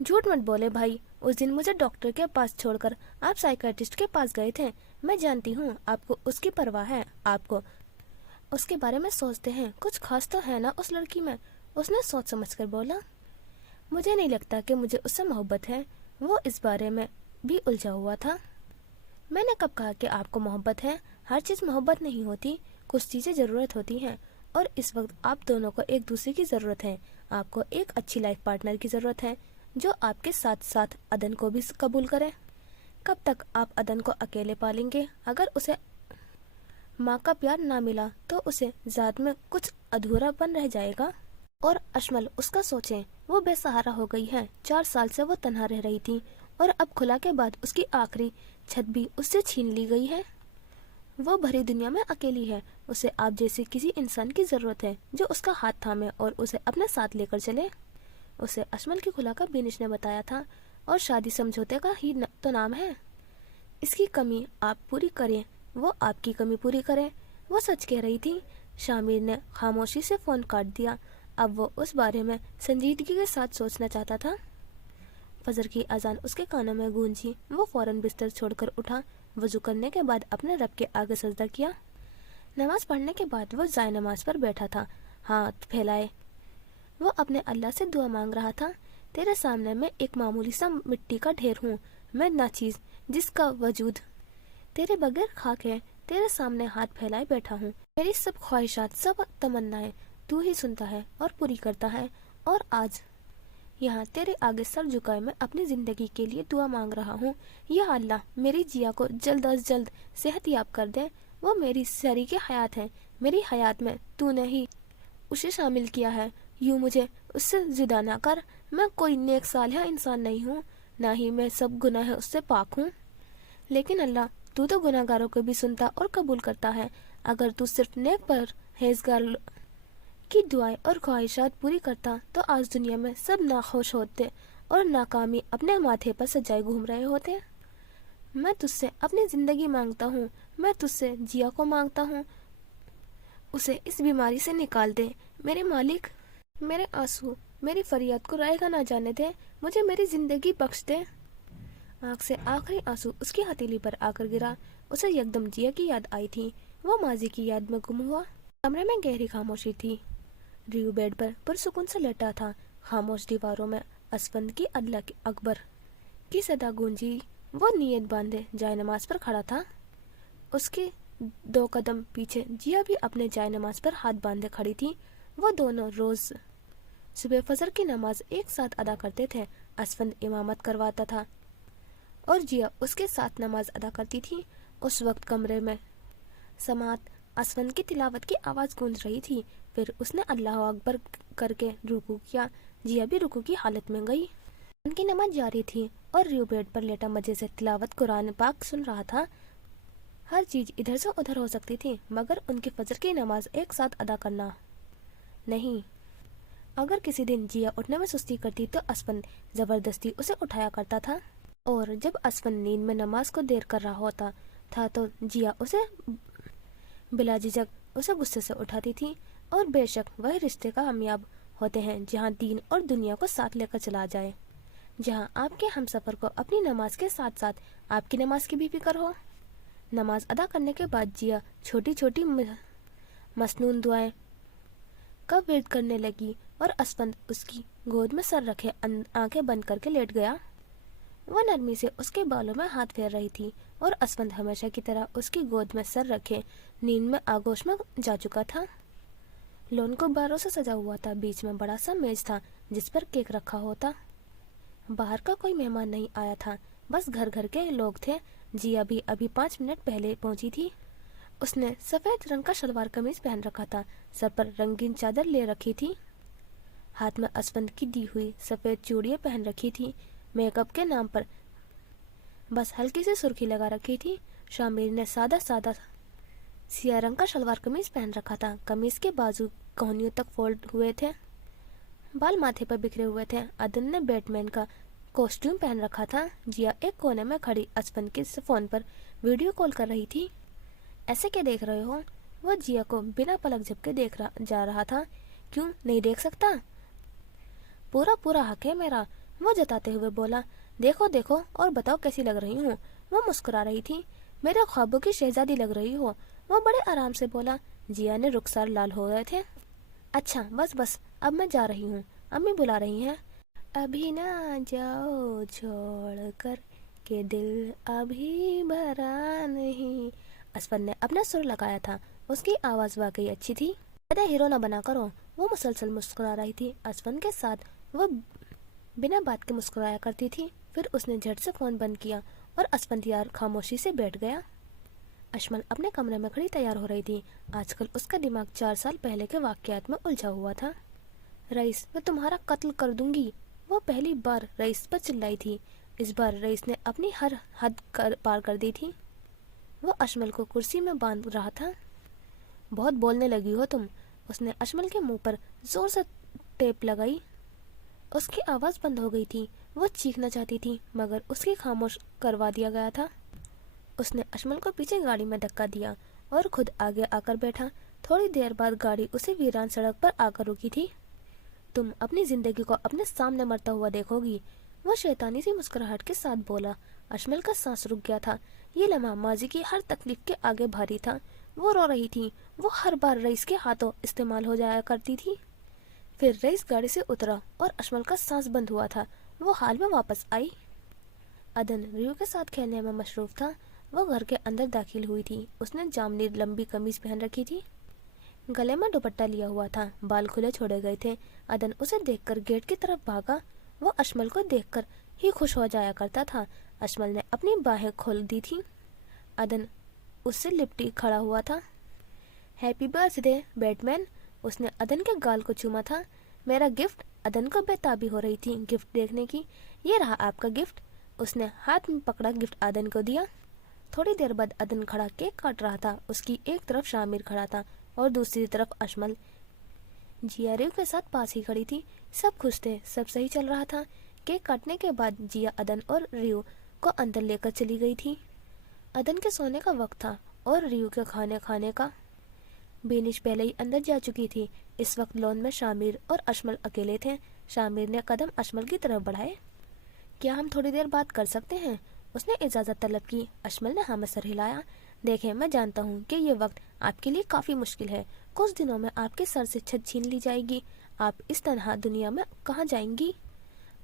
झूठ मत बोले भाई, उस दिन मुझे डॉक्टर के पास छोड़कर आप साइकियाट्रिस्ट के पास गए थे। मैं जानती हूँ आपको उसकी परवाह है, आपको उसके बारे में सोचते हैं। कुछ खास तो है ना उस लड़की में? उसने सोच समझ कर बोला। मुझे नहीं लगता कि मुझे उससे मोहब्बत है, वो इस बारे में भी उलझा हुआ था। मैंने कब कहा कि आपको मोहब्बत है? हर चीज मोहब्बत नहीं होती, कुछ चीजें जरूरत होती हैं। और इस वक्त आप दोनों को एक दूसरे की जरूरत है। आपको एक अच्छी लाइफ पार्टनर की जरूरत है जो आपके साथ साथ अदन को भी कबूल करे। कब तक आप अदन को अकेले पालेंगे? अगर उसे माँ का प्यार ना मिला तो उसे जात में कुछ अधूरापन रह जाएगा। और अजमल उसका सोचें, वो बेसहारा हो गई है। 4 साल से वो तन्हा रह रही थी और अब खुला के बाद उसकी आखिरी छत भी उससे छीन ली गई है। वो भरी दुनिया में अकेली है। उसे आप जैसे किसी इंसान की जरूरत है जो उसका हाथ थामे और उसे अपने साथ लेकर चले। उसे अजमल की खुला का बेनिश ने बताया था। और शादी समझौते का ही तो नाम है। इसकी कमी आप पूरी करें, वो आपकी कमी पूरी करे। वो सच कह रही थी। शामिर ने खामोशी से फोन काट दिया। अब वो उस बारे में संजीदगी के साथ सोचना चाहता था। फजर की अजान उसके कानों में गूंजी। वो फौरन बिस्तर छोड़कर उठा। वजू करने के बाद अपने रब के आगे सजदा किया। नमाज पढ़ने के बाद वो जाए नमाज पर बैठा था, हाथ फैलाए। वो अपने अल्लाह से दुआ मांग रहा था। तेरे सामने मैं एक मामूली सा मिट्टी का ढेर हूँ, मैं नाचीज जिसका वजूद तेरे बगैर खाक है। तेरे सामने हाथ फैलाए बैठा हूँ। मेरी सब ख्वाहिशात, सब तमन्नाएं तू ही सुनता है और पूरी करता है। और आज यहाँ तेरे आगे सर झुकाए मैं अपनी जिंदगी के लिए दुआ मांग रहा हूँ। या अल्लाह, मेरी जिया को जल्द अज जल्द सेहत याब कर दे। वो मेरी शरीके हयात है, मेरी हयात में तूने ही उसे शामिल किया है। यूँ मुझे उससे जुदा ना कर। मैं कोई नेक सालिहा इंसान नहीं हूँ, ना ही मैं सब गुनाह उससे पाक हूँ। लेकिन अल्लाह, तू तो गुनाहगारों को भी सुनता और कबूल करता है। अगर तू सिर्फ नेक परहेजगार की दुआएं और ख्वाहिशात पूरी करता तो आज दुनिया में सब नाखुश होते और नाकामी अपने माथे पर सजाए घूम रहे होते। मैं तुझसे अपनी जिंदगी मांगता हूँ, मैं तुझसे जिया को मांगता हूँ, उसे इस बीमारी से निकाल दे। मेरे मालिक, मेरे आंसू मेरी फरियाद को रायगा ना जाने दे, मुझे मेरी जिंदगी बख्श दे। आँख से आखिरी आंसू उसकी हथेली पर आकर गिरा। उसे यकदम जिया की याद आई थी। वो माजी की याद में गुम हुआ। कमरे में गहरी खामोशी थी। रियू बेड पर पुरसुकून से लेटा था। खामोश दीवारों में असफंद की अल्लाह की अकबर की सदा गूंजी। वो नियत बांधे जाय नमाज पर खड़ा था। उसके 2 कदम पीछे जिया भी अपने जाय नमाज पर हाथ बांधे खड़ी थी। वो दोनों रोज सुबह फजर की नमाज एक साथ अदा करते थे। असफंद इमामत करवाता था और जिया उसके साथ नमाज अदा करती थी। उस वक्त कमरे में समात असफंद की तिलावत की आवाज़ गूंज रही थी। फिर उसने अल्लाह अकबर करके रुकू किया। जिया भी रुकू की हालत में गई। उनकी नमाज जारी थी और रियू बेड पर लेटा मजे से तिलावत कुरान पाक सुन रहा था। हर चीज़ इधर से उधर हो सकती थी, मगर उनकी फजर की नमाज एक साथ अदा करना नहीं। अगर किसी दिन जिया उठने में सुस्ती करती तो असफंद ज़बरदस्ती उसे उठाया करता था। और जब असफंद नींद में नमाज को देर कर रहा होता था तो जिया उसे बिला झिझक उसे गुस्से से उठाती थी। और बेशक वह रिश्ते कामयाब होते हैं जहाँ दीन और दुनिया को साथ लेकर चला जाए, जहाँ आपके हमसफर को अपनी नमाज के साथ साथ आपकी नमाज की भी फिक्र हो। नमाज अदा करने के बाद जिया छोटी छोटी मसनून दुआएं का विर्द करने लगी और असफंद उसकी गोद में सर रखे आंखें बंद करके लेट गया। वह नरमी से उसके बालों में हाथ फेर रही थी और असफंद हमेशा की तरह उसकी गोद में सर रखे नींद में आगोश में जा चुका था। लॉन गुब्बारों से सजा हुआ था। बीच में बड़ा सा मेज था जिस पर केक रखा होता। बाहर का कोई मेहमान नहीं आया था, बस घर घर के लोग थे। जिया भी अभी 5 मिनट पहले पहुंची थी। उसने सफेद रंग का शलवार कमीज पहन रखा था, सर पर रंगीन चादर ले रखी थी, हाथ में असफंद की दी हुई सफेद चूड़ियां पहन रखी थी। मेकअप के नाम पर बस हल्की सी सुर्खी लगा रखी थी। शामिर ने सादा सादा सिया रंग का शलवार कमीज पहन रखा था। कमीज के बाजू कोहनियों तक फोल्ड हुए थे, बाल माथे पर बिखरे हुए थे। अदन ने बैटमैन का कॉस्ट्यूम पहन रखा था। जिया एक कोने में खड़ी असफंद के फोन पर वीडियो कॉल कर रही थी। ऐसे क्या देख रहे हो? वो जिया को बिना पलक झपके जा रहा था। क्यों नहीं देख सकता? पूरा पूरा हक है मेरा, वो जताते हुए बोला। देखो देखो और बताओ कैसी लग रही हूँ। वो मुस्कुरा रही थी। मेरे ख्वाबों की शहजादी लग रही हो, वो बड़े आराम से बोला। जिया ने रुखसार लाल हो गए थे। अच्छा बस बस, अब मैं जा रही हूँ, अम्मी बुला रही हैं। अभी ना जाओ छोड़ कर के दिल अभी भरा नहीं। असफंद ने अपना सुर लगाया था। उसकी आवाज़ वाकई अच्छी थी। ज़्यादा हीरो ना बना करो। वो मुसलसल मुस्कुरा रही थी। असफंद के साथ वो बिना बात के मुस्कुराया करती थी। फिर उसने झट से फ़ोन बंद किया और असफंद यार खामोशी से बैठ गया। अशमल अपने कमरे में खड़ी तैयार हो रही थी। आजकल उसका दिमाग 4 साल पहले के वाक़यात में उलझा हुआ था। रईस, मैं तुम्हारा कत्ल कर दूंगी। वो पहली बार रईस पर चिल्लाई थी। इस बार रईस ने अपनी हर हद पार कर दी थी। वो अशमल को कुर्सी में बांध रहा था। बहुत बोलने लगी हो तुम। उसने अशमल के मुंह पर जोर से टेप लगाई। उसकी आवाज़ बंद हो गई थी। वो चीखना चाहती थी मगर उसकी खामोश करवा दिया गया था। उसने अशमल को पीछे गाड़ी में धक्का दिया और खुद आगे आकर बैठा। थोड़ी देर बाद गाड़ी उसी वीरान सड़क पर आकर रुकी थी। तुम अपनी जिंदगी को अपने सामने मरता हुआ देखोगी, वो शैतानी सी मुस्कुराहट के साथ बोला। اشمل کا سانس رک گیا تھا. یہ لمحہ ماضی کی ہر تکلیف کے آگے بھاری تھا. وہ رو رہی تھی. وہ ہر بار رئیس کے ہاتھوں استعمال ہو جایا کرتی تھی. پھر رئیس گاڑی سے اترا اور اشمل کا سانس بند ہوا تھا. وہ حال میں واپس آئی. عدن ریو کے ساتھ کھیلنے میں مصروف تھا. وہ گھر کے اندر داخل ہوئی تھی. اس نے جامنی لمبی قمیض پہن رکھی تھی. گلے میں دوپٹہ لیا ہوا تھا. بال کھلے چھوڑے گئے تھے. عدن اسے دیکھ کر گیٹ کی طرف بھاگا. وہ اشمل کو دیکھ کر ہی خوش ہو جایا کرتا تھا. اشمل نے اپنی باہیں کھول دی تھی. عدن اس سے لپٹی کھڑا ہوا تھا. ہیپی برتھ ڈے بیٹ مین. اس نے عدن کے گال کو چوما تھا. میرا گفٹ. عدن کو بےتابی ہو رہی تھی گفٹ دیکھنے کی. یہ رہا آپ کا گفٹ. اس نے ہاتھ میں پکڑا گفٹ عدن کو دیا. تھوڑی دیر بعد عدن کھڑا کیک کاٹ رہا تھا. اس کی ایک طرف شامر کھڑا تھا اور دوسری طرف اشمل. جیا ریو کے ساتھ پاس ہی کھڑی تھی. سب خوش تھے. سب صحیح چل رہا تھا. کیک کاٹنے کے بعد جیا عدن اور ریو کو اندر لے کر چلی گئی تھی. عدن کے سونے کا وقت تھا اور ریو کے کھانے کا. بینش پہلے ہی اندر جا چکی تھی. اس وقت لون میں شامر اور اشمل اکیلے تھے. شامر نے قدم اشمل کی طرف بڑھائے. کیا ہم تھوڑی دیر بات کر سکتے ہیں؟ اس نے اجازت طلب کی. اشمل نے ہاں میں سر ہلایا. دیکھیں میں جانتا ہوں کہ یہ وقت آپ کے لیے کافی مشکل ہے. کچھ دنوں میں آپ کے سر سے چھت چھین لی جائے گی. آپ اس تنہا دنیا میں کہاں جائیں گی؟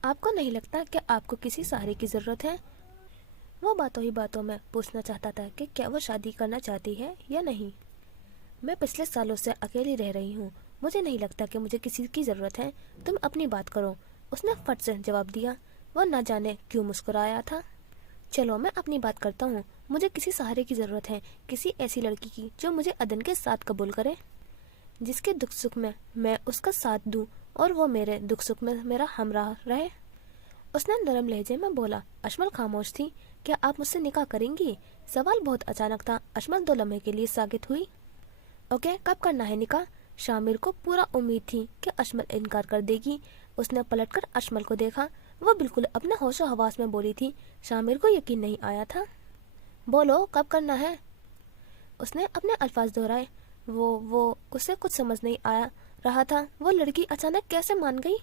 آپ کو نہیں لگتا کہ آپ کو کسی سہارے کی ضرورت ہے؟ وہ باتوں ہی باتوں میں پوچھنا چاہتا تھا کہ کیا وہ شادی کرنا چاہتی ہے یا نہیں. میں پچھلے سالوں سے اکیلی رہ رہی ہوں. مجھے نہیں لگتا کہ مجھے کسی کی ضرورت ہے. تم اپنی بات کرو. اس نے فٹ سے جواب دیا. وہ نہ جانے کیوں مسکرایا تھا. چلو میں اپنی بات کرتا ہوں. مجھے کسی سہارے کی ضرورت ہے. کسی ایسی لڑکی کی جو مجھے عدن کے ساتھ قبول کرے, جس کے دکھ سکھ میں اس کا ساتھ دوں اور وہ میرے دکھ سکھ میں میرا ہمراہ رہے. اس نے نرم لہجے میں بولا. اشمل خاموش تھی. کیا آپ مجھ سے نکاح کریں گی؟ سوال بہت اچانک تھا. اشمل 2 لمحے کے لیے ساکت ہوئی. اوکے کب کرنا ہے نکاح؟ شامر کو پورا امید تھی کہ اشمل انکار کر دے گی. اس نے پلٹ کر اشمل کو دیکھا. وہ بالکل اپنے ہوش و حواس میں بولی تھی. شامر کو یقین نہیں آیا تھا. بولو کب کرنا ہے؟ اس نے اپنے الفاظ دہرائے. وہ اسے کچھ سمجھ نہیں آیا رہا تھا. وہ لڑکی اچانک کیسے مان گئی؟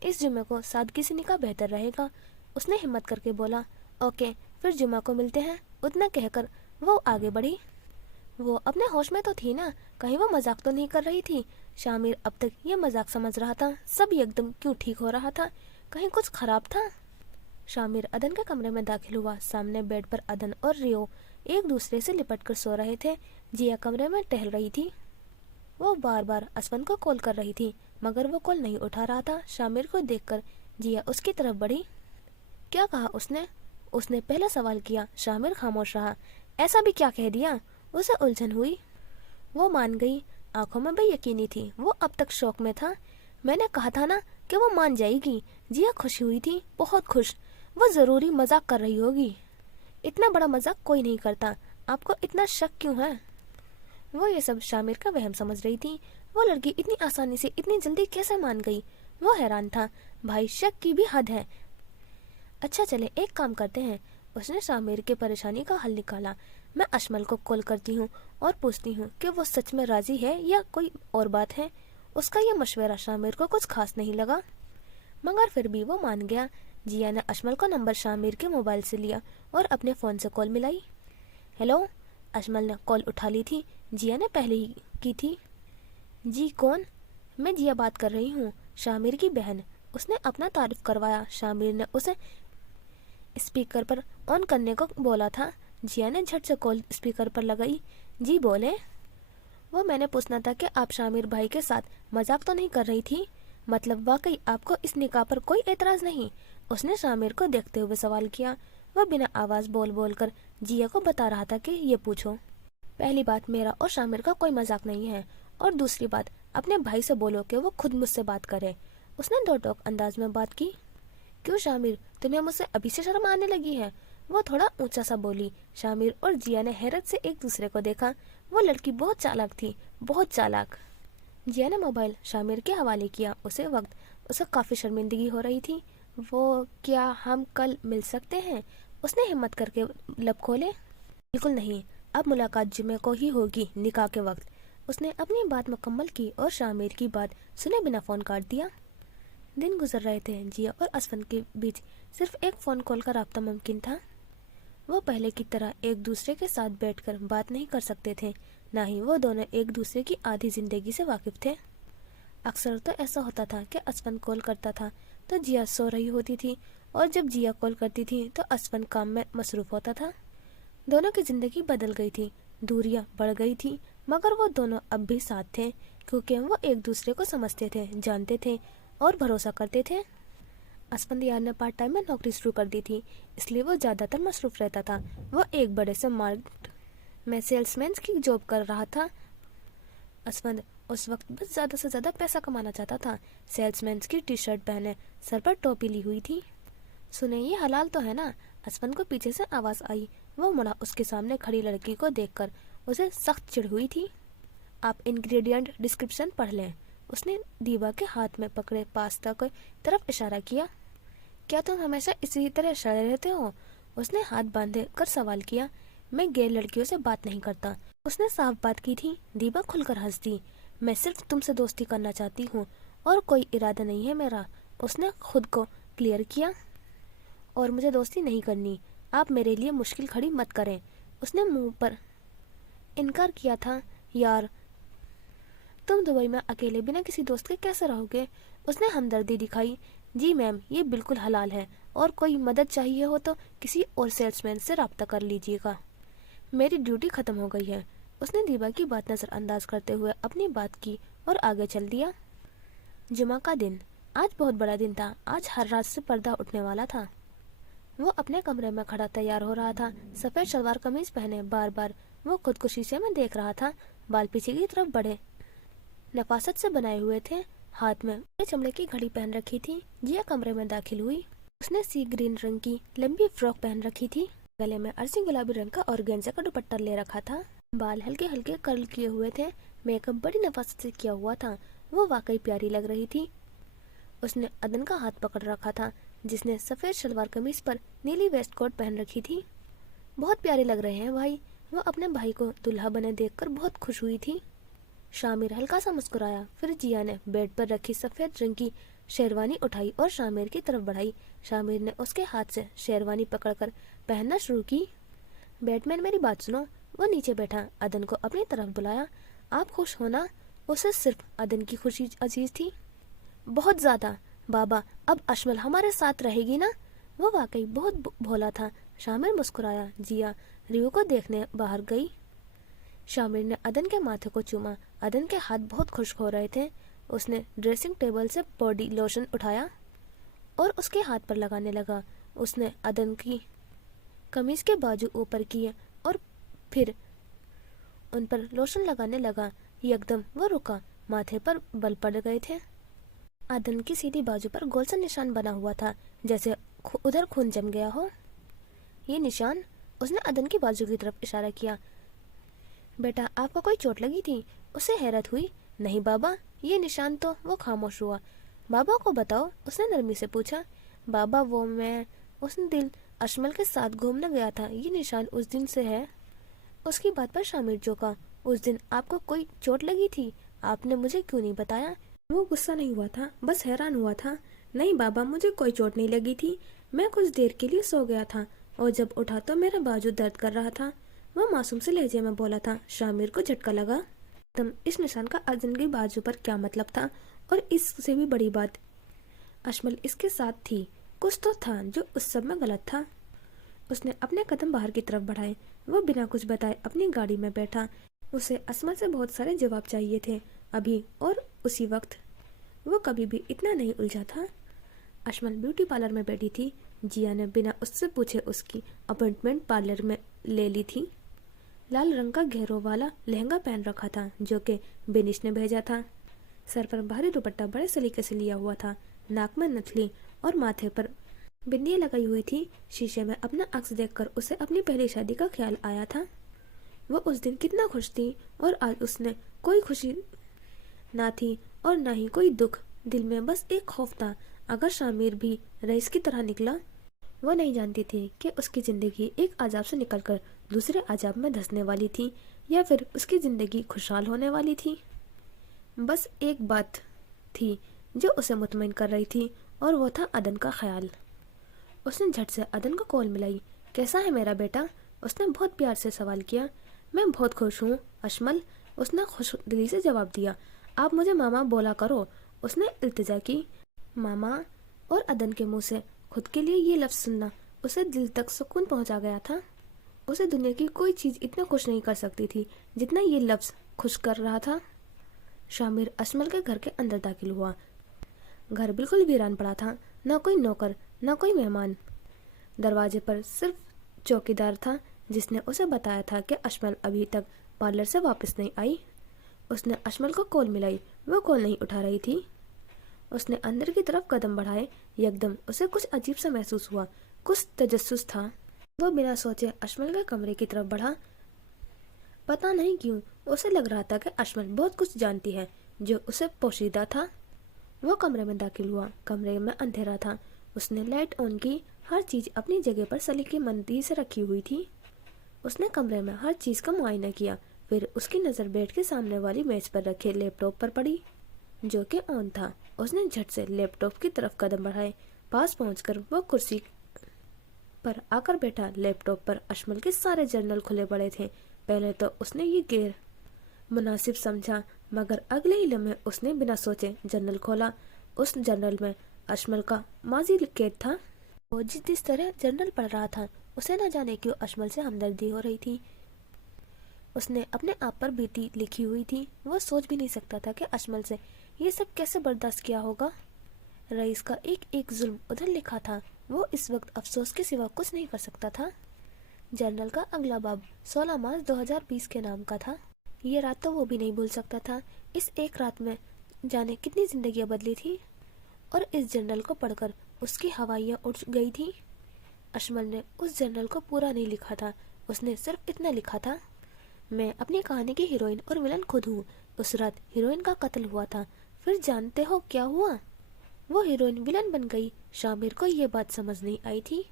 اس جمعے کو سادگی سے نکاح بہتر رہے گا. اس نے ہمت کر کے بولا. اوکے پھر جمعہ کو ملتے ہیں. اتنا کہہ کر وہ آگے بڑھی. وہ اپنے ہوش میں تو تھی نا. کہیں وہ مذاق تو نہیں کر رہی تھی؟ شامر اب تک یہ مذاق سمجھ رہا تھا. سب ایک دم کیوں ٹھیک ہو رہا تھا؟ کہیں کچھ خراب تھا؟ شامر عدن کے کمرے میں داخل ہوا. سامنے بیڈ پر عدن اور ریو ایک دوسرے سے لپٹ کر سو رہے تھے. جیا کمرے میں ٹہل رہی تھی. وہ بار بار اسفن کو کال کر رہی تھی مگر وہ کال نہیں اٹھا رہا تھا. شامر کو دیکھ کر جیا اس کی طرف بڑھی. کیا کہا اس نے پہلا سوال کیا. شامر خاموش رہا. ایسا بھی کیا کہہ دیا؟ اسے الجھن ہوئی. وہ مان گئی. آنکھوں میں بے یقینی تھی. وہ اب تک شوق میں تھا. میں نے کہا تھا نا کہ وہ مان جائے گی. جیا خوشی ہوئی تھی. بہت خوش. وہ ضروری مذاق کر رہی ہوگی. اتنا بڑا مذاق کوئی نہیں کرتا. آپ کو اتنا شک کیوں ہے؟ وہ یہ سب شامر کا وہم سمجھ رہی تھی. وہ لڑکی اتنی آسانی سے اتنی جلدی کیسے مان گئی؟ وہ حیران تھا. بھائی شک کی بھی حد ہے. اچھا چلے ایک کام کرتے ہیں. اس نے شامر کے پریشانی کا حل نکالا. میں اشمل کو کال کرتی ہوں اور پوچھتی ہوں کہ وہ سچ میں راضی ہے یا کوئی اور بات ہے. اس کا یہ مشورہ شامر کو کچھ خاص نہیں لگا مگر پھر بھی وہ مان گیا. جیا نے اشمل کا نمبر شامر کے موبائل سے لیا اور اپنے فون سے کال ملائی. ہیلو. اشمل نے کال اٹھا لی تھی. جیا نے پہلے ہی کی تھی. جی کون؟ میں جیا بات کر رہی ہوں, شامر کی بہن. اس نے اپنا تعارف کروایا. شامر نے اسے اسپیکر پر آن کرنے کو بولا تھا. جیا نے جھٹ سے کال اسپیکر پر لگائی. جی بولے. وہ میں نے پوچھنا تھا کہ آپ شامر بھائی کے ساتھ مذاق تو نہیں کر رہی تھی؟ مطلب واقعی آپ کو اس نکاح پر کوئی اعتراض نہیں؟ اس نے شامر کو دیکھتے ہوئے سوال کیا. وہ بنا آواز بول کر جیا کو بتا رہا تھا کہ یہ پوچھو. پہلی بات میرا اور شامر کا کوئی مذاق نہیں ہے اور دوسری بات اپنے بھائی سے بولو کہ وہ خود مجھ سے بات کرے. اس نے 2 ٹوک انداز میں بات کی. کیوں شامر تمہیں مجھ سے ابھی سے شرم آنے لگی ہے؟ وہ تھوڑا اونچا سا بولی. شامر اور جیا نے حیرت سے ایک دوسرے کو دیکھا. وہ لڑکی بہت چالاک تھی, بہت چالاک. جیا نے موبائل شامر کے حوالے کیا. اسے کافی شرمندگی ہو رہی تھی. وہ کیا ہم کل مل سکتے ہیں؟ اس نے ہمت کر کے لب کھولے. بالکل نہیں, اب ملاقات جمعے کو ہی ہوگی نکاح کے وقت. اس نے اپنی بات مکمل کی اور شامر کی بات سنے بنا فون کاٹ دیا. دن گزر رہے تھے. جیا اور اسفن کے بیچ صرف ایک فون کال کا رابطہ ممکن تھا. وہ پہلے کی طرح ایک دوسرے کے ساتھ بیٹھ کر بات نہیں کر سکتے تھے، نہ ہی وہ دونوں ایک دوسرے کی آدھی زندگی سے واقف تھے۔ اکثر تو ایسا ہوتا تھا کہ اسفند کال کرتا تھا تو جیا سو رہی ہوتی تھی، اور جب جیا کال کرتی تھی تو اسفند کام میں مصروف ہوتا تھا۔ دونوں کی زندگی بدل گئی تھی، دوریاں بڑھ گئی تھی، مگر وہ دونوں اب بھی ساتھ تھے، کیونکہ وہ ایک دوسرے کو سمجھتے تھے، جانتے تھے اور بھروسہ کرتے تھے۔ اسفند یار نے پارٹ ٹائم میں نوکری شروع کر دی تھی، اس لیے وہ زیادہ تر مصروف رہتا تھا۔ وہ ایک بڑے سے مارٹ میں سیلس مین کی جاب کر رہا تھا۔ اسفند اس وقت بس زیادہ سے زیادہ پیسہ کمانا چاہتا تھا۔ سیلس مین کی ٹی شرٹ پہنے، سر پر ٹوپی لی ہوئی تھی۔ سنیں، یہ حلال تو ہے نا؟ اسفند کو پیچھے سے آواز آئی۔ وہ مڑا، اس کے سامنے کھڑی لڑکی کو دیکھ کر اسے سخت چڑ ہوئی تھی۔ آپ انگریڈینٹ ڈسکرپشن پڑھ لیں۔ اس نے دیوا کے ہاتھ میں پکڑے پاستا کی طرف اشارہ کیا۔ کیا تم ہمیشہ اسی طرح سڑے رہتے ہو؟ اس نے ہاتھ باندھے کر سوال کیا۔ میں غیر لڑکیوں سے بات نہیں کرتا۔ اس نے صاف بات کی تھی۔ دیوا کھل کر ہنس دی۔ میں صرف تم سے دوستی کرنا چاہتی ہوں اور کوئی ارادہ نہیں ہے میرا۔ اس نے خود کو کلیئر کیا۔ اور مجھے دوستی نہیں کرنی۔ آپ میرے لیے مشکل کھڑی مت کریں۔ اس نے منہ پر انکار کیا تھا۔ یار، تم دبئی میں اکیلے بنا کسی دوست کے کیسے رہو گے؟ اس نے ہمدردی دکھائی۔ جی میم، یہ بالکل حلال ہے، اور کوئی مدد چاہیے ہو تو کسی اور سیلس مین سے رابطہ کر لیجیے گا۔ میری ڈیوٹی ختم ہو گئی ہے۔ اس نے دیوا کی بات نظر انداز کرتے ہوئے اپنی بات کی اور آگے چل دیا۔ جمعہ کا دن آج بہت بڑا دن تھا۔ آج ہر رات سے پردہ اٹھنے والا تھا۔ وہ اپنے کمرے میں کھڑا تیار ہو رہا تھا، سفید شلوار قمیض پہنے۔ بار بار وہ خود کو شیشے میں دیکھ رہا تھا۔ بال پیچھے کی طرف بڑے نفاست سے بنائے ہوئے تھے، ہاتھ میں چمڑے کی گھڑی پہن رکھی تھی۔ جیا کمرے میں داخل ہوئی۔ اس نے سی گرین رنگ کی لمبی فراک پہن رکھی تھی، گلے میں عرضی گلابی رنگ کا اورگینزا کا دوپٹہ لے رکھا تھا۔ بال ہلکے ہلکے کرل کیے ہوئے تھے، میک اپ بڑی نفاست سے کیا ہوا تھا۔ وہ واقعی پیاری لگ رہی تھی۔ اس نے عدن کا ہاتھ پکڑ رکھا تھا، جس نے سفید شلوار قمیض پر نیلی ویسٹ کوٹ پہن رکھی تھی۔ بہت پیارے لگ رہے ہیں بھائی۔ وہ اپنے بھائی کو دلہا بنے دیکھ کر بہت خوش ہوئی تھی۔ شامر ہلکا سا مسکرایا۔ پھر جیا نے بیڈ پر رکھی سفید رنگ کی شیروانی اٹھائی اور شامر کی طرف بڑھائی۔ شامر نے اس کے ہاتھ سے شیروانی پکڑ کر پہننا شروع کی۔ بیٹ مین، میری بات سنو۔ وہ نیچے بیٹھا عدن کو اپنی طرف بلایا۔ آپ خوش ہونا؟ اسے صرف عدن کی خوشی عزیز تھی، بہت زیادہ۔ بابا، اب اشمل ہمارے ساتھ رہے گی نا؟ وہ واقعی بہت بھولا تھا۔ شامر مسکرایا۔ جیا ریو کو دیکھنے باہر گئی۔ شامر نے عدن کے ماتھے کو چوما۔ عدن کے ہاتھ بہت خشک ہو رہے تھے۔ اس نے ڈریسنگ ٹیبل سے باڈی لوشن اٹھایا اور اس کے ہاتھ پر لگانے لگا۔ اس نے عدن کی قمیض کے بازو اوپر کیے اور پھر ان پر لوشن لگانے لگا۔ یکدم وہ رکا، ماتھے پر بل پڑ گئے تھے۔ عدن کی سیدھی بازو پر گول سا نشان بنا ہوا تھا، جیسے ادھر خون جم گیا ہو۔ یہ نشان؟ اس نے عدن کی بازو کی طرف اشارہ کیا۔ بیٹا، آپ کو کوئی چوٹ لگی تھی؟ اسے حیرت ہوئی۔ نہیں بابا، یہ نشان تو… وہ خاموش ہوا۔ بابا کو بتاؤ، اس نے نرمی سے پوچھا۔ بابا، وہ میں اس دن اشمل کے ساتھ گھومنے گیا تھا، یہ نشان اس دن سے ہے۔ اس کی بات پر شامر چونکا۔ اس دن آپ کو کوئی چوٹ لگی تھی؟ آپ نے مجھے کیوں نہیں بتایا؟ وہ غصہ نہیں ہوا تھا، بس حیران ہوا تھا۔ نہیں بابا، مجھے کوئی چوٹ نہیں لگی تھی، میں کچھ دیر کے لیے سو گیا تھا اور جب اٹھا تو میرا بازو درد کر رہا تھا، وہ معصوم سے لہجے میں بولا تھا۔ شامر کو جھٹکا لگا۔ اس نشان کا عدن کی بازو پر کیا مطلب تھا؟ اور اس سے بھی بڑی بات، اشمل اس کے ساتھ تھی، کچھ تو تھا جو اس سب میں غلط تھا۔ اس نے اپنے قدم باہر کی طرف بڑھائے۔ وہ بنا کچھ بتائے اپنی گاڑی میں بیٹھا۔ اسے اسما سے بہت سارے جواب چاہیے تھے، ابھی اور اسی وقت۔ وہ کبھی بھی اتنا نہیں الجھا تھا۔ اشمل بیوٹی پارلر میں بیٹھی تھی۔ جیا نے بنا اس سے پوچھے اس کی اپائنٹمنٹ پارلر میں لے لی تھی۔ لال رنگ کا گھیروں والا لہنگا پہن رکھا تھا جو کہ بینش نے بھیجا تھا۔ سر پر بھاری دوپٹہ بڑے سلیقے سے لیا ہوا تھا، ناک میں نتھلی اور ماتھے پر بندیاں لگائی ہوئی تھی۔ شیشے میں اپنا عکس دیکھ کر اسے اپنی پہلی شادی کا خیال آیا تھا۔ وہ اس دن کتنا خوش تھی اور آج اس نے کوئی خوشی نہ تھی اور نہ ہی کوئی دکھ۔ دل میں بس ایک خوف تھا، اگر شامر بھی رئیس کی طرح نکلا۔ وہ نہیں جانتی تھی کہ اس کی زندگی ایک عذاب سے نکل کر دوسرے عذاب میں دھنسنے والی تھی یا پھر اس کی زندگی خوشحال ہونے والی تھی۔ بس ایک بات تھی جو اسے مطمئن کر رہی تھی اور وہ تھا عدن کا خیال۔ اس نے جھٹ سے عدن کو کال ملائی۔ कैसा है मेरा बेटा? उसने बहुत प्यार से सवाल किया। मैं बहुत खुश हूँ अशमल, उसने खुश दिली से जवाब दिया। आप मुझे मामा बोला करो, उसने इल्तिजा की। मामा, और अदन के मुंह से खुद के लिए ये लफ्ज़ सुनना उसे दिल तक सुकून पहुंचा गया था। उसे दुनिया की कोई चीज़ इतना खुश नहीं कर सकती थी जितना ये लफ्ज़ खुश कर रहा था। शामिर अशमल के घर के अंदर दाखिल हुआ। घर बिल्कुल वीरान पड़ा था, न कोई नौकर न कोई मेहमान। दरवाजे पर सिर्फ चौकीदार था जिसने उसे बताया था कि अशमल अभी तक पार्लर से वापस नहीं आई। उसने अशमल को कॉल मिलाई, वो कॉल नहीं उठा रही थी। उसने अंदर की तरफ कदम बढ़ाए। यकदम उसे कुछ अजीब सा महसूस हुआ, कुछ तजस्सुस था। वो बिना सोचे अशमल के कमरे की तरफ बढ़ा। पता नहीं क्यों उसे लग रहा था कि अशमल बहुत कुछ जानती है जो उसे पोशीदा था। वो कमरे में दाखिल हुआ। कमरे में अंधेरा था। उसने लाइट ऑन की। हर चीज़ अपनी जगह पर सलीकेमंदी से रखी हुई थी। उसने कमरे में हर चीज़ का मुआयना किया। फिर उसकी नज़र बेड के सामने वाली मेज पर रखे लैपटॉप पर पड़ी जो कि ऑन था। उसने झट से लैपटॉप की तरफ कदम बढ़ाए। पास पहुंचकर वो कुर्सी पर आकर बैठा। लैपटॉप पर अशमल के सारे जर्नल खुले पड़े थे। पहले तो उसने ये गैर मुनासिब समझा, मगर अगले ही लम्हे उसने बिना सोचे जर्नल खोला। उस जर्नल में अशमल का माजी कैद था। वो जिस तरह जर्नल पढ़ रहा था उसे न जाने क्यों अशमल से हमदर्दी हो रही थी। उसने अपने आप पर बीती लिखी हुई थी। वो सोच भी नहीं सकता था कि अशमल से ये सब कैसे बर्दाश्त किया होगा। रईस का एक एक जुल्म उधर लिखा था। वो इस वक्त अफसोस के सिवा कुछ नहीं कर सकता था। जर्नल का अगला बाब 16 मार्च 2020 के नाम का था। ये रात तो वो भी नहीं भूल सकता था। इस एक रात में जाने कितनी जिंदगियां बदली थी और इस जर्नल को पढ़कर उसकी हवाइयाँ उड़ गई थी। अशमल ने उस जर्नल को पूरा नहीं लिखा था। उसने सिर्फ इतना लिखा था, मैं अपनी कहानी की हीरोइन और विलन खुद हूँ। उस रात हीरोइन का कत्ल हुआ था। फिर जानते हो क्या हुआ? वो हीरोइन विलन बन गई। शामिर को ये बात समझ नहीं आई थी।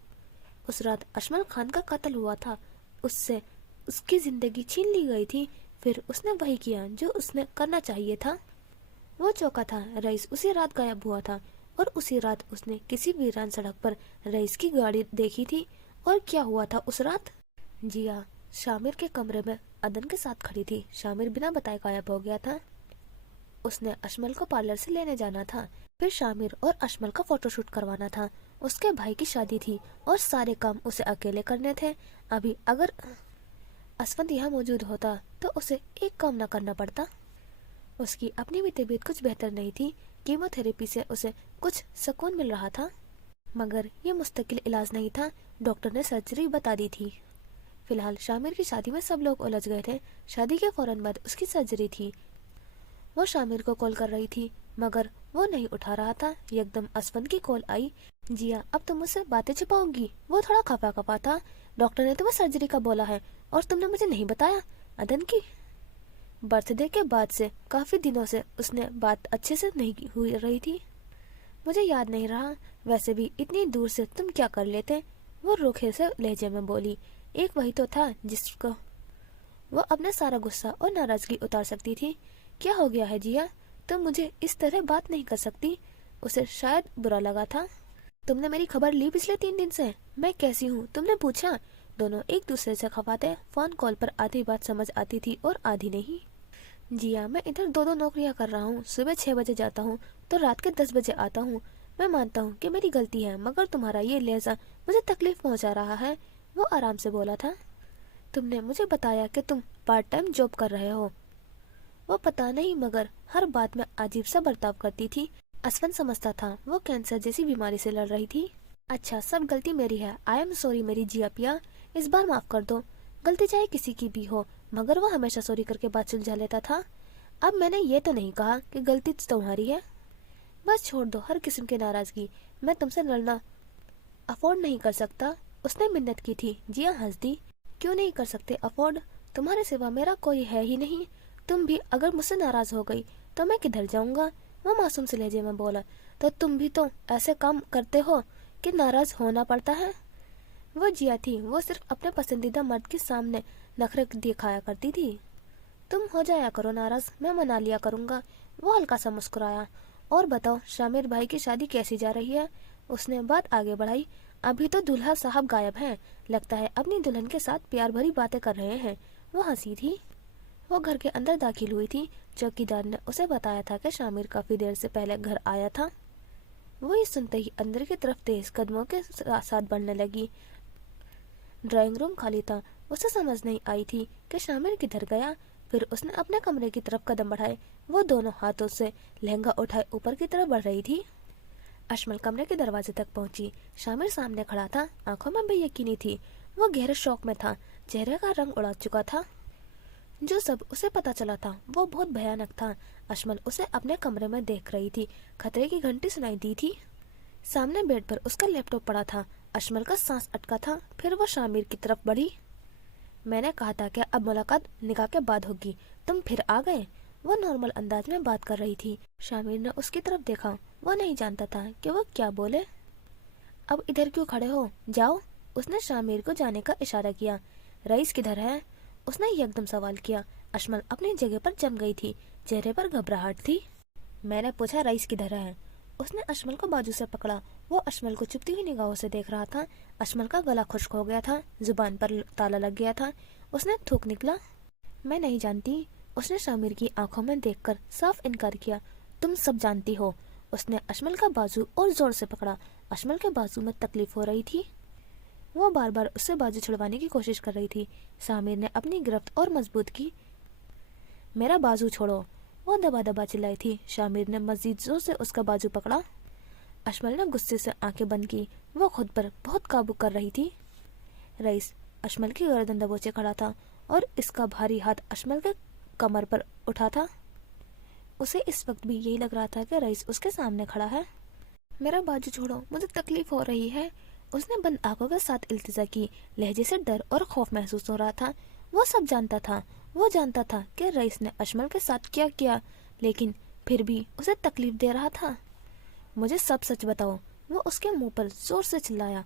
उस रात अशमल खान का कत्ल हुआ था। उससे उसकी जिंदगी छीन ली गई थी। फिर उसने वही किया जो उसने करना चाहिए था। वो चौंका था। रईस उसी रात गायब हुआ था और उसी रात उसने किसी वीरान सड़क पर रईस की गाड़ी देखी थी। और क्या हुआ था उस रात? जिया शामिर के कमरे में अदन के साथ खड़ी थी। शामिर बिना बताए गायब हो गया था। उसने अशमल को पार्लर से लेने जाना था। फिर शामिर और अशमल का फोटोशूट करवाना था। उसके भाई की शादी थी और सारे काम उसे अकेले करने थे। अभी अगर असवंत यहाँ मौजूद होता तो उसे एक काम न करना पड़ता। उसकी अपनी भी तबीयत कुछ बेहतर नहीं थी। कीमोथेरेपी से उसे कुछ सुकून मिल रहा था, मगर ये मुस्तकिल इलाज नहीं था। डॉक्टर ने सर्जरी बता दी थी। फिलहाल शामिर की शादी में सब लोग उलझ गए थे। शादी के फौरन बाद उसकी सर्जरी थी। वो शामिर को कॉल कर रही थी मगर वो नहीं उठा रहा था। एकदम असफन की कॉल आई। जिया, अब तुम मुझसे बातें छुपाओगी? वो थोड़ा खपा खपा था। डॉक्टर ने तुम्हें सर्जरी का बोला है और तुमने मुझे नहीं बताया। अदन की बर्थडे के बाद से काफी दिनों से उसने बात अच्छे से नहीं हुई रही थी। मुझे याद नहीं रहा। वैसे भी इतनी दूर से तुम क्या कर लेते? वो रूखे से लहजे में बोली। एक वही तो था जिसको वो अपना सारा गुस्सा और नाराजगी उतार सकती थी। क्या हो गया है जिया? तुम मुझे इस तरह बात नहीं कर सकती। उसे शायद बुरा लगा था। तुमने मेरी खबर ली पिछले 3 दिन से? मैं कैसी हूँ तुमने पूछा? दोनों एक दूसरे से खपाते। फोन कॉल पर आधी बात समझ आती थी और आधी नहीं। जिया, मैं इधर 2 नौकरियां कर रहा हूँ। सुबह 6 बजे जाता हूँ तो रात के 10 बजे आता हूँ। मैं मानता हूँ कि मेरी गलती है, मगर तुम्हारा ये लहजा मुझे तकलीफ पहुँचा रहा है। वो आराम से बोला था। तुमने मुझे बताया कि तुम पार्ट टाइम जॉब कर रहे हो। वो पता नहीं मगर हर बात में अजीब सा बर्ताव करती थी। असफन समझता था वो कैंसर जैसी बीमारी से लड़ रही थी। अच्छा, सब गलती मेरी है। आई एम सॉरी मेरी जिया पिया, इस बार माफ कर दो। गलती चाहे किसी की भी हो, मगर वो हमेशा सॉरी करके बात सुलझा लेता था। अब मैंने ये तो नहीं कहा कि गलती तुम्हारी है। बस छोड़ दो हर किस्म की नाराजगी। मैं तुमसे लड़ना अफोर्ड नहीं कर सकता। उसने मिन्नत की थी। जिया हंस दी। क्यों नहीं कर सकते अफोर्ड? तुम्हारे सिवा मेरा कोई है ही नहीं। तुम भी अगर मुझसे नाराज हो गई तो मैं किधर जाऊंगा? वो मासूम से लहजे में बोला। तो तुम भी तो ऐसे काम करते हो कि नाराज होना पड़ता है। वो जिया थी। वो सिर्फ अपने पसंदीदा मर्द के सामने नखरे दिखाया करती थी। तुम हो जाया करो नाराज, मैं मना लिया करूंगा। वो हल्का सा मुस्कुराया। और बताओ शामिर भाई की शादी कैसी जा रही है? उसने बात आगे बढ़ाई। अभी तो दूल्हा साहब गायब हैं, लगता है अपनी दुल्हन के साथ प्यार भरी बातें कर रहे हैं। वो हंसी थी। वो घर के अंदर दाखिल हुई थी। चौकीदार ने उसे बताया था कि शामिर काफी देर से पहले घर आया था। वो ये सुनते ही अंदर की तरफ तेज कदमों के साथ बढ़ने लगी। ड्राइंग रूम खाली था। उसे समझ नहीं आई थी कि शामिर किधर गया। फिर उसने अपने कमरे की तरफ कदम बढ़ाए। वो दोनों हाथों से लहंगा उठाए ऊपर की तरफ बढ़ रही थी। अशमल कमरे के दरवाजे तक पहुंची। शामिर सामने खड़ा था, आंखों में बेयकीनी थी। वो गहरे शौक में था, चेहरे का रंग उड़ा चुका था। जो सब उसे पता चला था वो बहुत भयानक था। अशमल उसे अपने कमरे में देख रही थी। खतरे की घंटी सुनाई दी थी। सामने बेड पर उसका लैपटॉप पड़ा था। अशमल का सांस अटका था। फिर वो शामिर की तरफ बढ़ी। मैंने कहा था कि अब मुलाकात निकाह के बाद होगी, तुम फिर आ गए। वो नॉर्मल अंदाज में बात कर रही थी। शामिर ने उसकी तरफ देखा। वो नहीं जानता था कि वो क्या बोले। अब इधर क्यों खड़े हो, जाओ। उसने शामिर को जाने का इशारा किया। रईस किधर है, उसने एकदम सवाल किया। अशमल अपनी जगह पर जम गई थी। चेहरे पर घबराहट थी। मैंने पूछा रईस किधर है। उसने अशमल को बाजू से पकड़ा। वो अशमल को चुभती हुई निगाहों से देख रहा था। अशमल का गला खुश्क हो गया था, जुबान पर ताला लग गया था। उसने थूक निकला। मैं नहीं जानती। उसने शामिर की आंखों में देखकर साफ इनकार किया। तुम सब जानती हो। उसने अशमल का बाजू और जोर से पकड़ा। अशमल के बाजू में तकलीफ हो रही थी। वो बार बार उससे बाजू छुड़वाने की कोशिश कर रही थी। शामिर ने अपनी गिरफ्त और मजबूत की। मेरा बाजू छोड़ो। वो दबा दबा चिल्लाई थी। शामिर ने मजीद जोर से उसका बाजू पकड़ा। अशमल ने गुस्से से आंखें बंद की। वो खुद पर बहुत काबू कर रही थी। रईस अशमल की गर्दन दबोचे खड़ा था और इसका भारी हाथ अशमल के कमर पर उठा था। उसे इस वक्त भी यही लग रहा था कि रईस उसके सामने खड़ा है। मेरा बाजू छोड़ो, मुझे तकलीफ हो रही है। उसने बंद आंखों के साथ इल्तिजा की। लहजे से डर और खौफ महसूस हो रहा था। वो सब जानता था। वो जानता था कि रईस ने अशमल के साथ क्या किया, लेकिन फिर भी उसे तकलीफ दे रहा था। मुझे सब सच बताओ। वो उसके मुंह पर जोर से चिल्लाया।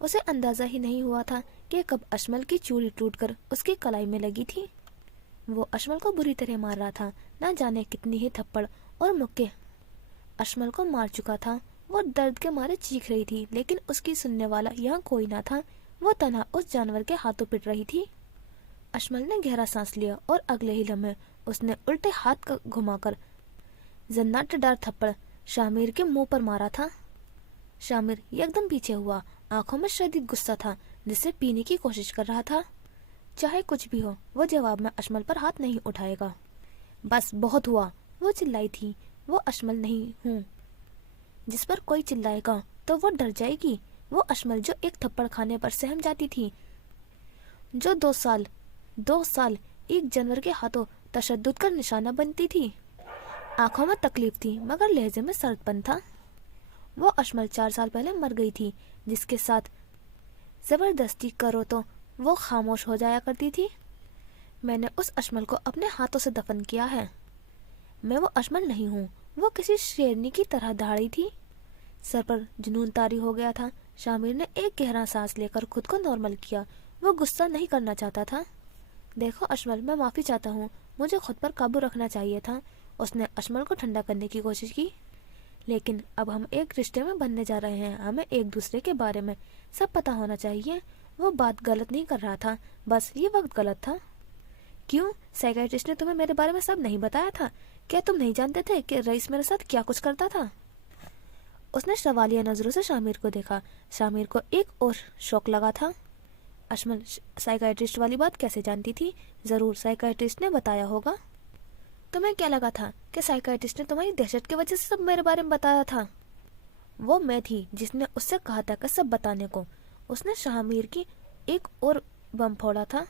उसे अंदाजा ही नहीं हुआ था कि कब अशमल की चूड़ी टूटकर उसकी कलाई में लगी थी। वो अशमल को बुरी तरह मार रहा था। ना जाने कितनी ही थप्पड़ और मुक्के अशमल को मार चुका था। वो दर्द के मारे चीख रही थी, लेकिन उसकी सुनने वाला यहाँ कोई ना था। वो तन्हा उस जानवर के हाथों पिट रही थी। अशमल ने गहरा सांस लिया और अगले ही लम्हे उसने उल्टे हाथ का घुमाकर जन्नाटेदार थप्पड़ शामिर के मुंह पर मारा था। शामिर एकदम पीछे हुआ। आंखों में शदीद गुस्सा था, जिसे पीने की कोशिश कर रहा था। चाहे कुछ भी हो, वो जवाब में अशमल पर हाथ नहीं उठाएगा। बस बहुत हुआ, वो चिल्लाई थी। वो अशमल नहीं हूँ जिस पर कोई चिल्लाएगा तो वो डर जाएगी। वो अशमल जो एक थप्पड़ खाने पर सहम जाती थी, जो 2 साल एक जानवर के हाथों तशद्दुद का निशाना बनती थी। आंखों में तकलीफ थी, मगर लहजे में सर्दपन था। वो अशमल 4 साल पहले मर गई थी, जिसके साथ जबरदस्ती करो तो वो खामोश हो जाया करती थी। मैंने उस अशमल को अपने हाथों से दफन किया है। मैं वो अशमल नहीं हूँ। वो किसी शेरनी की तरह दहाड़ी थी। सर पर जुनून तारी हो गया था। शामिर ने एक गहरा सांस लेकर खुद को नॉर्मल किया। वो गुस्सा नहीं करना चाहता था। देखो अशमल, मैं माफ़ी चाहता हूँ, मुझे खुद पर काबू रखना चाहिए था। उसने अशमल को ठंडा करने की कोशिश की। लेकिन अब हम एक रिश्ते में बनने जा रहे हैं, हमें एक दूसरे के बारे में सब पता होना चाहिए। वो बात गलत नहीं कर रहा था, बस ये वक्त गलत था। क्यों? साइकियाट्रिस्ट ने तुम्हें मेरे बारे में सब नहीं बताया था? क्या तुम नहीं जानते थे कि रईस मेरे साथ क्या कुछ करता था? उसने सवालिया नजरों से शामिर को देखा। शामिर को एक और शौक लगा था। अशमल साइकियाट्रिस्ट वाली बात कैसे जानती थी? जरूर साइकियाट्रिस्ट ने बताया होगा। तुम्हें क्या लगा था कि साइकियाट्रिस्ट ने तुम्हारी दहशत की वजह से सब मेरे बारे में बताया था? वो मैं थी जिसने उससे कहा था कि सब बताने को। उसने शामिर की एक और बम फोड़ा था।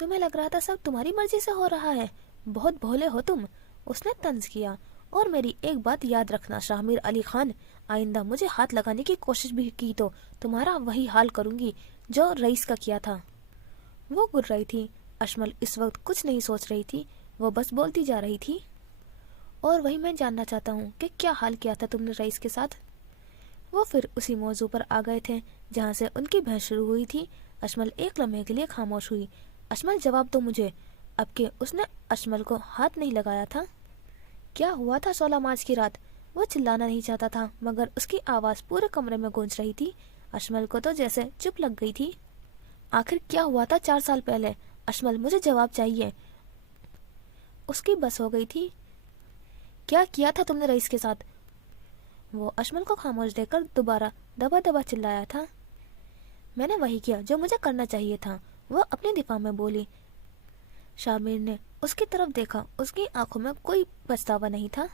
तुम्हें लग रहा था सब तुम्हारी मर्जी से हो रहा है। बहुत भोले हो तुम, उसने तंज किया। और मेरी एक बात याद रखना शामिर अली खान, आइंदा मुझे हाथ लगाने की कोशिश भी की तो तुम्हारा वही हाल करूंगी जो रईस का किया था। वो गुर रही थी। अशमल इस वक्त कुछ नहीं सोच रही थी, वो बस बोलती जा रही थी। और वही मैं जानना चाहता हूँ कि क्या हाल किया था तुमने रईस के साथ। वो फिर उसी मौजू पर आ गए थे जहाँ से उनकी बहस शुरू हुई थी। अशमल एक लम्हे के लिए खामोश हुई। अशमल, जवाब दो मुझे। अब के उसने अशमल को हाथ नहीं लगाया था। क्या हुआ था 16 मार्च की रात? وہ چلانا نہیں چاہتا تھا مگر اس کی آواز پورے کمرے میں گونج رہی تھی۔ اشمل کو تو جیسے چپ لگ گئی تھی۔ آخر کیا ہوا تھا 4 سال پہلے؟ اشمل، مجھے جواب چاہیے۔ اس کی بس ہو گئی تھی۔ کیا کیا تھا تم نے رئیس کے ساتھ؟ وہ اشمل کو خاموش دیکھ کر دوبارہ دبا دبا چلایا تھا۔ میں نے وہی کیا جو مجھے کرنا چاہیے تھا، وہ اپنے دفاع میں بولی۔ شامر نے اس کی طرف دیکھا، اس کی آنکھوں میں کوئی پچھتاوا نہیں تھا۔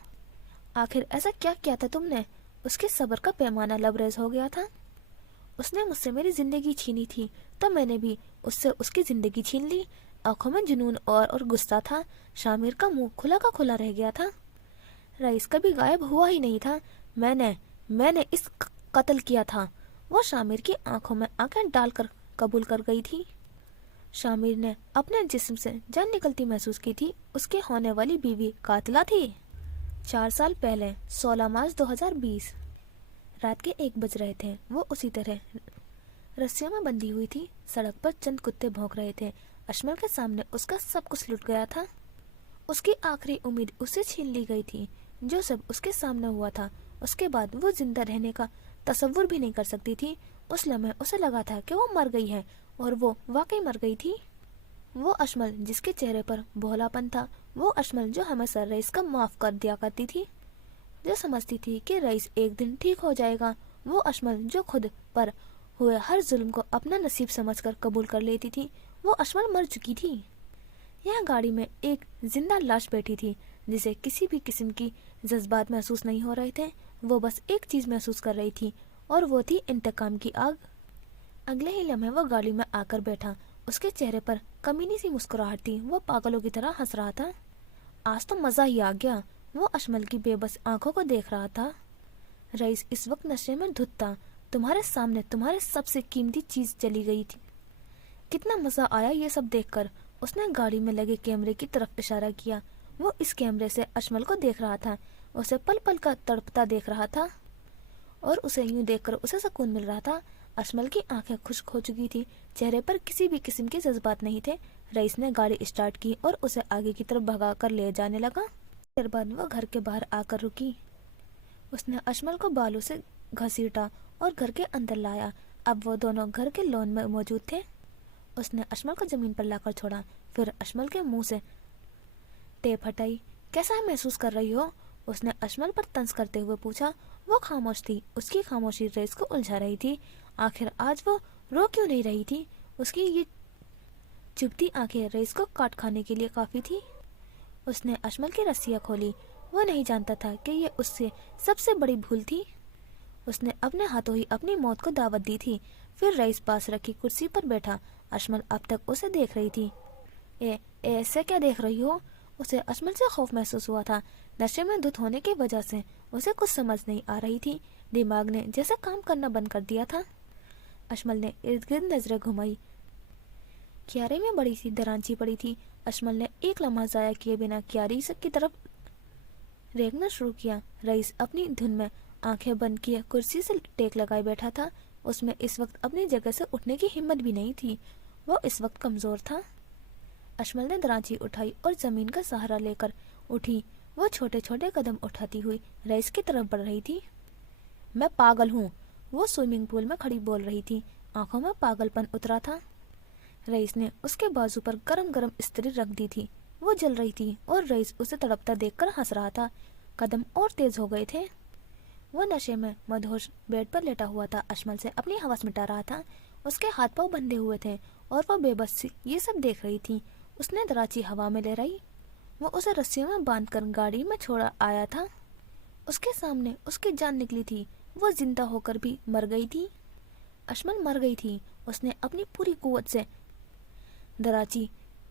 آخر ایسا کیا کیا تھا تم نے؟ اس کے صبر کا پیمانہ لبریز ہو گیا تھا۔ اس نے مجھ سے میری زندگی چھینی تھی تو میں نے بھی اس سے اس کی زندگی چھین لی۔ آنکھوں میں جنون اور غصہ تھا۔ شامر کا منہ کھلا کا کھلا رہ گیا تھا۔ رئیس کبھی غائب ہوا ہی نہیں تھا۔ میں نے اس قتل کیا تھا۔ وہ شامر کی آنکھوں میں آنکھیں ڈال کر قبول کر گئی تھی۔ شامر نے اپنے جسم سے جان نکلتی محسوس کی تھی۔ اس کے ہونے والی بیوی قاتلہ تھی۔ 4 سال پہلے 16 مارچ 2020 رات کے 1 بج رہے تھے۔ وہ اسی طرح رسیوں میں بندھی ہوئی تھی۔ سڑک پر چند کتے بھونک رہے تھے۔ اشمل کے سامنے اس کا سب کچھ لٹ گیا تھا۔ اس کی آخری امید اسے چھین لی گئی تھی۔ جو سب اس کے سامنے ہوا تھا، اس کے بعد وہ زندہ رہنے کا تصور بھی نہیں کر سکتی تھی۔ اس لمحے اسے لگا تھا کہ وہ مر گئی ہے، اور وہ واقعی مر گئی تھی۔ وہ اشمل جس کے چہرے پر بھولا پن تھا، وہ اشمل جو ہمیشہ رئیس کا معاف کر دیا کرتی تھی، جو سمجھتی تھی کہ رئیس ایک دن ٹھیک ہو جائے گا، وہ اشمل جو خود پر ہوئے ہر ظلم کو اپنا نصیب سمجھ کر قبول کر لیتی تھی، وہ اشمل مر چکی تھی۔ یہاں گاڑی میں ایک زندہ لاش بیٹھی تھی جسے کسی بھی قسم کی جذبات محسوس نہیں ہو رہے تھے۔ وہ بس ایک چیز محسوس کر رہی تھی، اور وہ تھی انتقام کی آگ۔ اگلے ہی لمحے وہ گاڑی میں آ کر بیٹھا۔ اس کے چہرے پر کمینی سی مسکراہٹ تھی۔ وہ پاگلوں کی طرح ہنس رہا تھا۔ آج تو مزہ ہی آ گیا۔ وہ اشمل کی بے بس آنکھوں کو دیکھ رہا تھا۔ رئیس اس وقت نشے میں دھت تھا۔ تمہارے سامنے تمہارے سب سے قیمتی چیز چلی گئی تھی۔ کتنا مزہ آیا یہ سب دیکھ کر۔ اس نے گاڑی میں لگے کیمرے کی طرف اشارہ کیا۔ وہ اس کیمرے سے اشمل کو دیکھ رہا تھا، اسے پل پل کا تڑپتا دیکھ رہا تھا، اور اسے یوں دیکھ کر اسے سکون مل رہا تھا۔ اشمل کی آنکھیں خشک ہو چکی تھی، چہرے پر کسی بھی قسم کے جذبات نہیں تھے۔ رئیس نے گاڑی اسٹارٹ کی اور اسے آگے کی طرف بھگا کر لے جانے لگا۔ دیر بعد وہ گھر کے باہر آ کر رکی۔ اس نے اشمل کو بالوں سے گھسیٹا اور گھر کے اندر لایا۔ اب وہ دونوں گھر کے لون میں موجود تھے۔ اس نے اشمل کو زمین پر لا کر چھوڑا، پھر اشمل کے منہ سے ٹیپ ہٹائی۔ کیسا محسوس کر رہی ہو؟ اس نے اشمل پر طنز کرتے ہوئے پوچھا۔ وہ خاموش تھی۔ اس کی خاموشی رئیس کو الجھا رہی تھی۔ آخر آج وہ رو کیوں نہیں رہی تھی؟ اس کی یہ چبھتی آنکھیں رئیس کو کاٹ کھانے کے لیے کافی تھی۔ اس نے اشمل کی رسیاں کھولی۔ وہ نہیں جانتا تھا کہ یہ اس سے سب سے بڑی بھول تھی۔ اس نے اپنے ہاتھوں ہی اپنی موت کو دعوت دی تھی۔ پھر رئیس پاس رکھی کرسی پر بیٹھا۔ اشمل اب تک اسے دیکھ رہی تھی۔ ایسے کیا دیکھ رہی ہو؟ اسے اشمل سے خوف محسوس ہوا تھا۔ نشے میں دھت ہونے کی وجہ سے اسے کچھ سمجھ نہیں آ رہی تھی۔ دماغ نے جیسے کام کرنا بند کر دیا تھا۔ اشمل نے ارد گرد نظریں گھمائی۔ کیارے میں بڑی سی درانچی پڑی تھی۔ اشمل نے ایک لمحہ ضائع کیے بنا کیاری کی طرف ریگنا شروع کیا۔ رئیس اپنی دھن میں آنکھیں بند کیے کرسی سے ٹیک لگائے بیٹھا تھا۔ اس میں اس وقت اپنی جگہ سے اٹھنے کی ہمت بھی نہیں تھی۔ وہ اس وقت کمزور تھا۔ اشمل نے درانچی اٹھائی اور زمین کا سہارا لے کر اٹھی۔ وہ چھوٹے چھوٹے قدم اٹھاتی ہوئی رئیس کی طرف بڑھ رہی تھی۔ میں پاگل ہوں، وہ سوئمنگ پول میں کھڑی بول رہی تھی۔ آنکھوں میں پاگل پن اترا تھا۔ رئیس نے اس کے بازو پر گرم گرم استری رکھ دی تھی۔ وہ جل رہی تھی اور رئیس اسے تڑپتا دیکھ کر ہنس رہا تھا۔ قدم اور تیز ہو گئے تھے۔ وہ نشے میں مدہوش بیڈ پر لیٹا ہوا تھا، اشمل سے اپنی حواس مٹا رہا تھا۔ اس کے ہاتھ پاؤں بندھے ہوئے تھے اور وہ بے بس سی یہ سب دیکھ رہی تھی۔ اس نے دراچی ہوا میں لہرائی۔ وہ اسے رسیوں میں باندھ کر گاڑی میں چھوڑا آیا تھا۔ اس کے سامنے اس کی جان نکلی تھی۔ وہ زندہ ہو کر بھی مر گئی تھی۔ اشمل مر گئی تھی۔ اس نے اپنی پوری قوت سے دراچی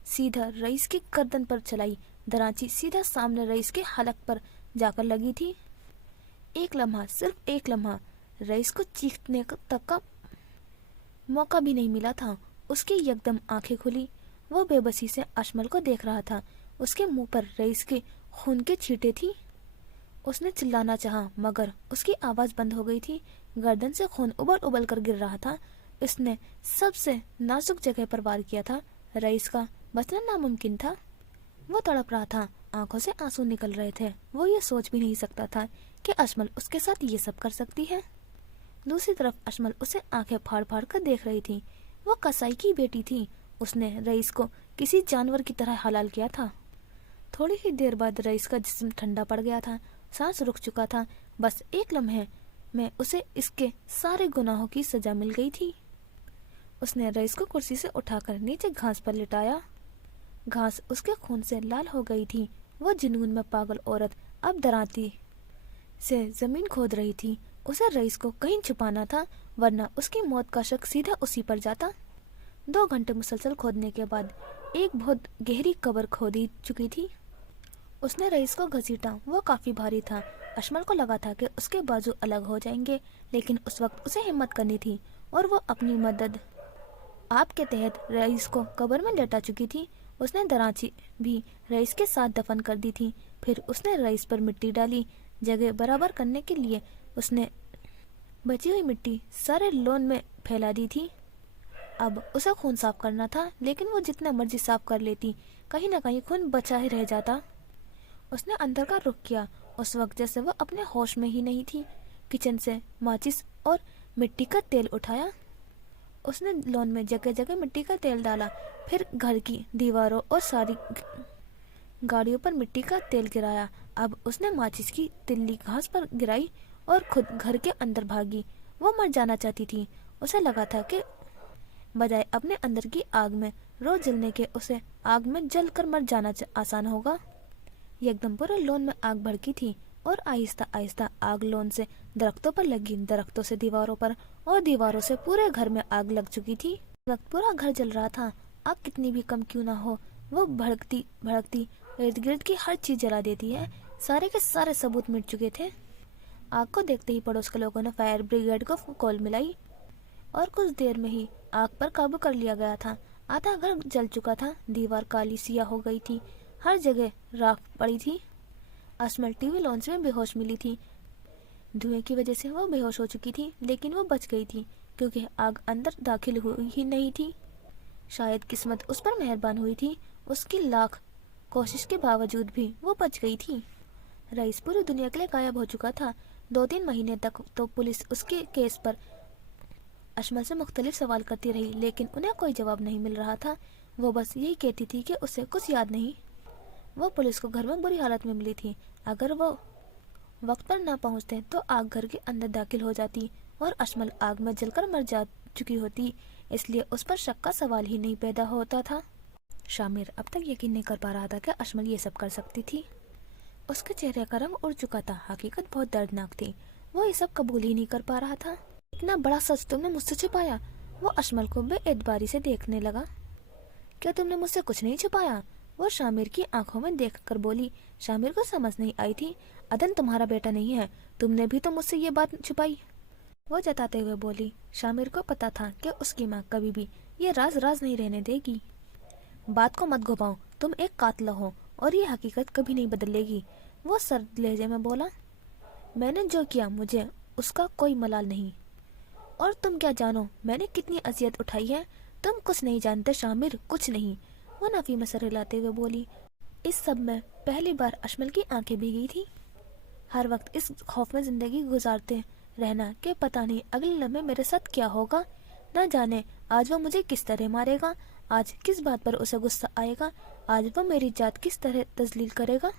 سیدھا رئیس کی گردن پر چلائی۔ دراچی سیدھا سامنے رئیس کے حلق پر جا کر لگی تھی۔ ایک لمحہ، صرف ایک لمحہ رئیس کو چیخنے تک کا موقع بھی نہیں ملا تھا۔ اس کی یکدم آنکھیں کھلی۔ وہ بے بسی سے اشمل کو دیکھ رہا تھا۔ اس کے منہ پر رئیس کے خون کے چھینٹے تھی۔ اس نے چلانا چاہا مگر اس کی آواز بند ہو گئی تھی۔ گردن سے خون ابل ابل کر گر رہا تھا۔ اس نے سب سے نازک جگہ پر وار کیا تھا۔ رئیس کا بچنا ناممکن تھا۔ وہ تڑپ رہا تھا۔ आंखों से आंसू निकल रहे थे। वो ये सोच भी नहीं सकता था कि अशमल उसके साथ ये सब कर सकती है। दूसरी तरफ अशमल उसे आंखें फाड़ फाड़ कर देख रही थी। वो कसाई की बेटी थी। उसने रईस को किसी जानवर की तरह हलाल किया था। थोड़ी ही देर बाद रईस का जिस्म ठंडा पड़ गया था, सांस रुक चुका था। बस एक लम्हे में उसे इसके सारे गुनाहों की सजा मिल गई थी। उसने रईस को कुर्सी से उठाकर नीचे घास पर लिटाया। घास उसके खून से लाल हो गई थी। वो जुनून में पागल औरत अब दरांती से जमीन खोद रही थी। उसे रईस को कहीं छुपाना था, वरना उसकी मौत का शक सीधा उसी पर जाता। 2 घंटे मुसलसल खोदने के बाद एक बहुत गहरी कब्र खोदी चुकी थी। उसने रईस को घसीटा। वो काफी भारी था। अशमल को लगा था कि उसके बाजू अलग हो जाएंगे, लेकिन उस वक्त उसे हिम्मत करनी थी और वो अपनी मदद आप के तहत रईस को कब्र में लेटा चुकी थी। उसने दरांची भी रईस के साथ दफन कर दी थी। फिर उसने रईस पर मिट्टी डाली। जगह बराबर करने के लिए उसने बची हुई मिट्टी सारे लॉन में फैला दी थी। अब उसे खून साफ करना था, लेकिन वो जितना मर्जी साफ कर लेती, कहीं ना कहीं खून बचा ही रह जाता। उसने अंदर का रुख किया। उस वक्त जैसे वो अपने होश में ही नहीं थी। किचन से माचिस और मिट्टी का तेल उठाया। उसने लॉन में जगह जगह मिट्टी का तेल डाला। फिर घर की दीवारों और सारी गाड़ियों पर मिट्टी का तेल गिराया। अब उसने माचिस की तिल्ली घास पर गिराई और खुद घर के अंदर भागी। वो मर जाना चाहती थी। उसे लगा था कि बजाय अपने अंदर की आग में रोज जलने के उसे आग में जल कर मर जाना आसान होगा। एकदम पूरे लॉन में आग भड़की थी और आहिस्ता आहिस्ता आग लॉन से दरख्तों पर लगी, दरख्तों से दीवारों पर और दीवारों से पूरे घर में आग लग चुकी थी। वक्त पूरा घर जल रहा था। आग कितनी भी कम क्यों ना हो, वो भड़कती भड़कती इर्द गिर्द की हर चीज जला देती है। सारे के सारे सबूत मिट चुके थे। आग को देखते ही पड़ोस के लोगों ने फायर ब्रिगेड को कॉल मिलाई और कुछ देर में ही आग पर काबू कर लिया गया था। आधा घर जल चुका था। दीवार काली सियाह हो गई थी। हर जगह राख पड़ी थी। अशमल टीवी लॉन्च में बेहोश मिली थी। धुएं की वजह से वो बेहोश हो चुकी थी, लेकिन वो बच गई थी क्योंकि आग अंदर दाखिल हुई ही नहीं थी। शायद किस्मत उस पर मेहरबान हुई थी। उसकी लाख कोशिश के बावजूद भी वो बच गई थी। रईस पूरी दुनिया के लिए गायब हो चुका था। 2-3 महीने तक तो पुलिस उसके केस पर अशमल से मुख्तलिफ सवाल करती रही, लेकिन उन्हें कोई जवाब नहीं मिल रहा था। वो बस यही कहती थी कि उसे कुछ याद नहीं। वो पुलिस को घर में बुरी हालत में मिली थी। अगर वो वक्त पर ना पहुंचते तो आग घर के अंदर दाखिल हो जाती और अशमल आग में जलकर मर जा चुकी होती। इसलिए उस पर शक का सवाल ही नहीं पैदा होता था। शामिर अब तक यकीन नहीं कर पा रहा था कि अशमल ये सब कर सकती थी। उसके चेहरे का रंग उड़ चुका था। हकीकत बहुत दर्दनाक थी। वो ये सब कबूल ही नहीं कर पा रहा था। इतना बड़ा सच तुमने मुझसे छुपाया? वो अशमल को बेएतबारी से देखने लगा। क्या तुमने मुझसे कुछ नहीं छुपाया? वो शामिर की आंखों में देखकर बोली। शामिर को समझ नहीं आई थी। अदन तुम्हारा बेटा नहीं है। तुमने भी तो मुझसे ये बात छुपाई। वो जताते हुए बोली। शामिर को पता था कि उसकी माँ कभी भी ये राज राज नहीं रहने देगी। बात को मत घुमाओ। तुम एक कातिल हो और ये हकीकत कभी नहीं बदलेगी। वो सर्द लहजे में बोला। मैंने जो किया मुझे उसका कोई मलाल नहीं। और तुम क्या जानो मैंने कितनी अजियत उठाई है? तुम कुछ नहीं जानते शामिर, कुछ नहीं। वो नफी में सर हिलाते हुए बोली। इस सब में पहली बार अशमल की आंखें भीगी थी। हर वक्त इस खौफ में जिंदगी गुजारते रहना कि पता नहीं अगले लम्हे मेरे साथ क्या होगा। न जाने आज वो मुझे किस तरह मारेगा, आज किस बात पर उसे गुस्सा आएगा, आज वो मेरी जात किस तरह तजलील करेगा,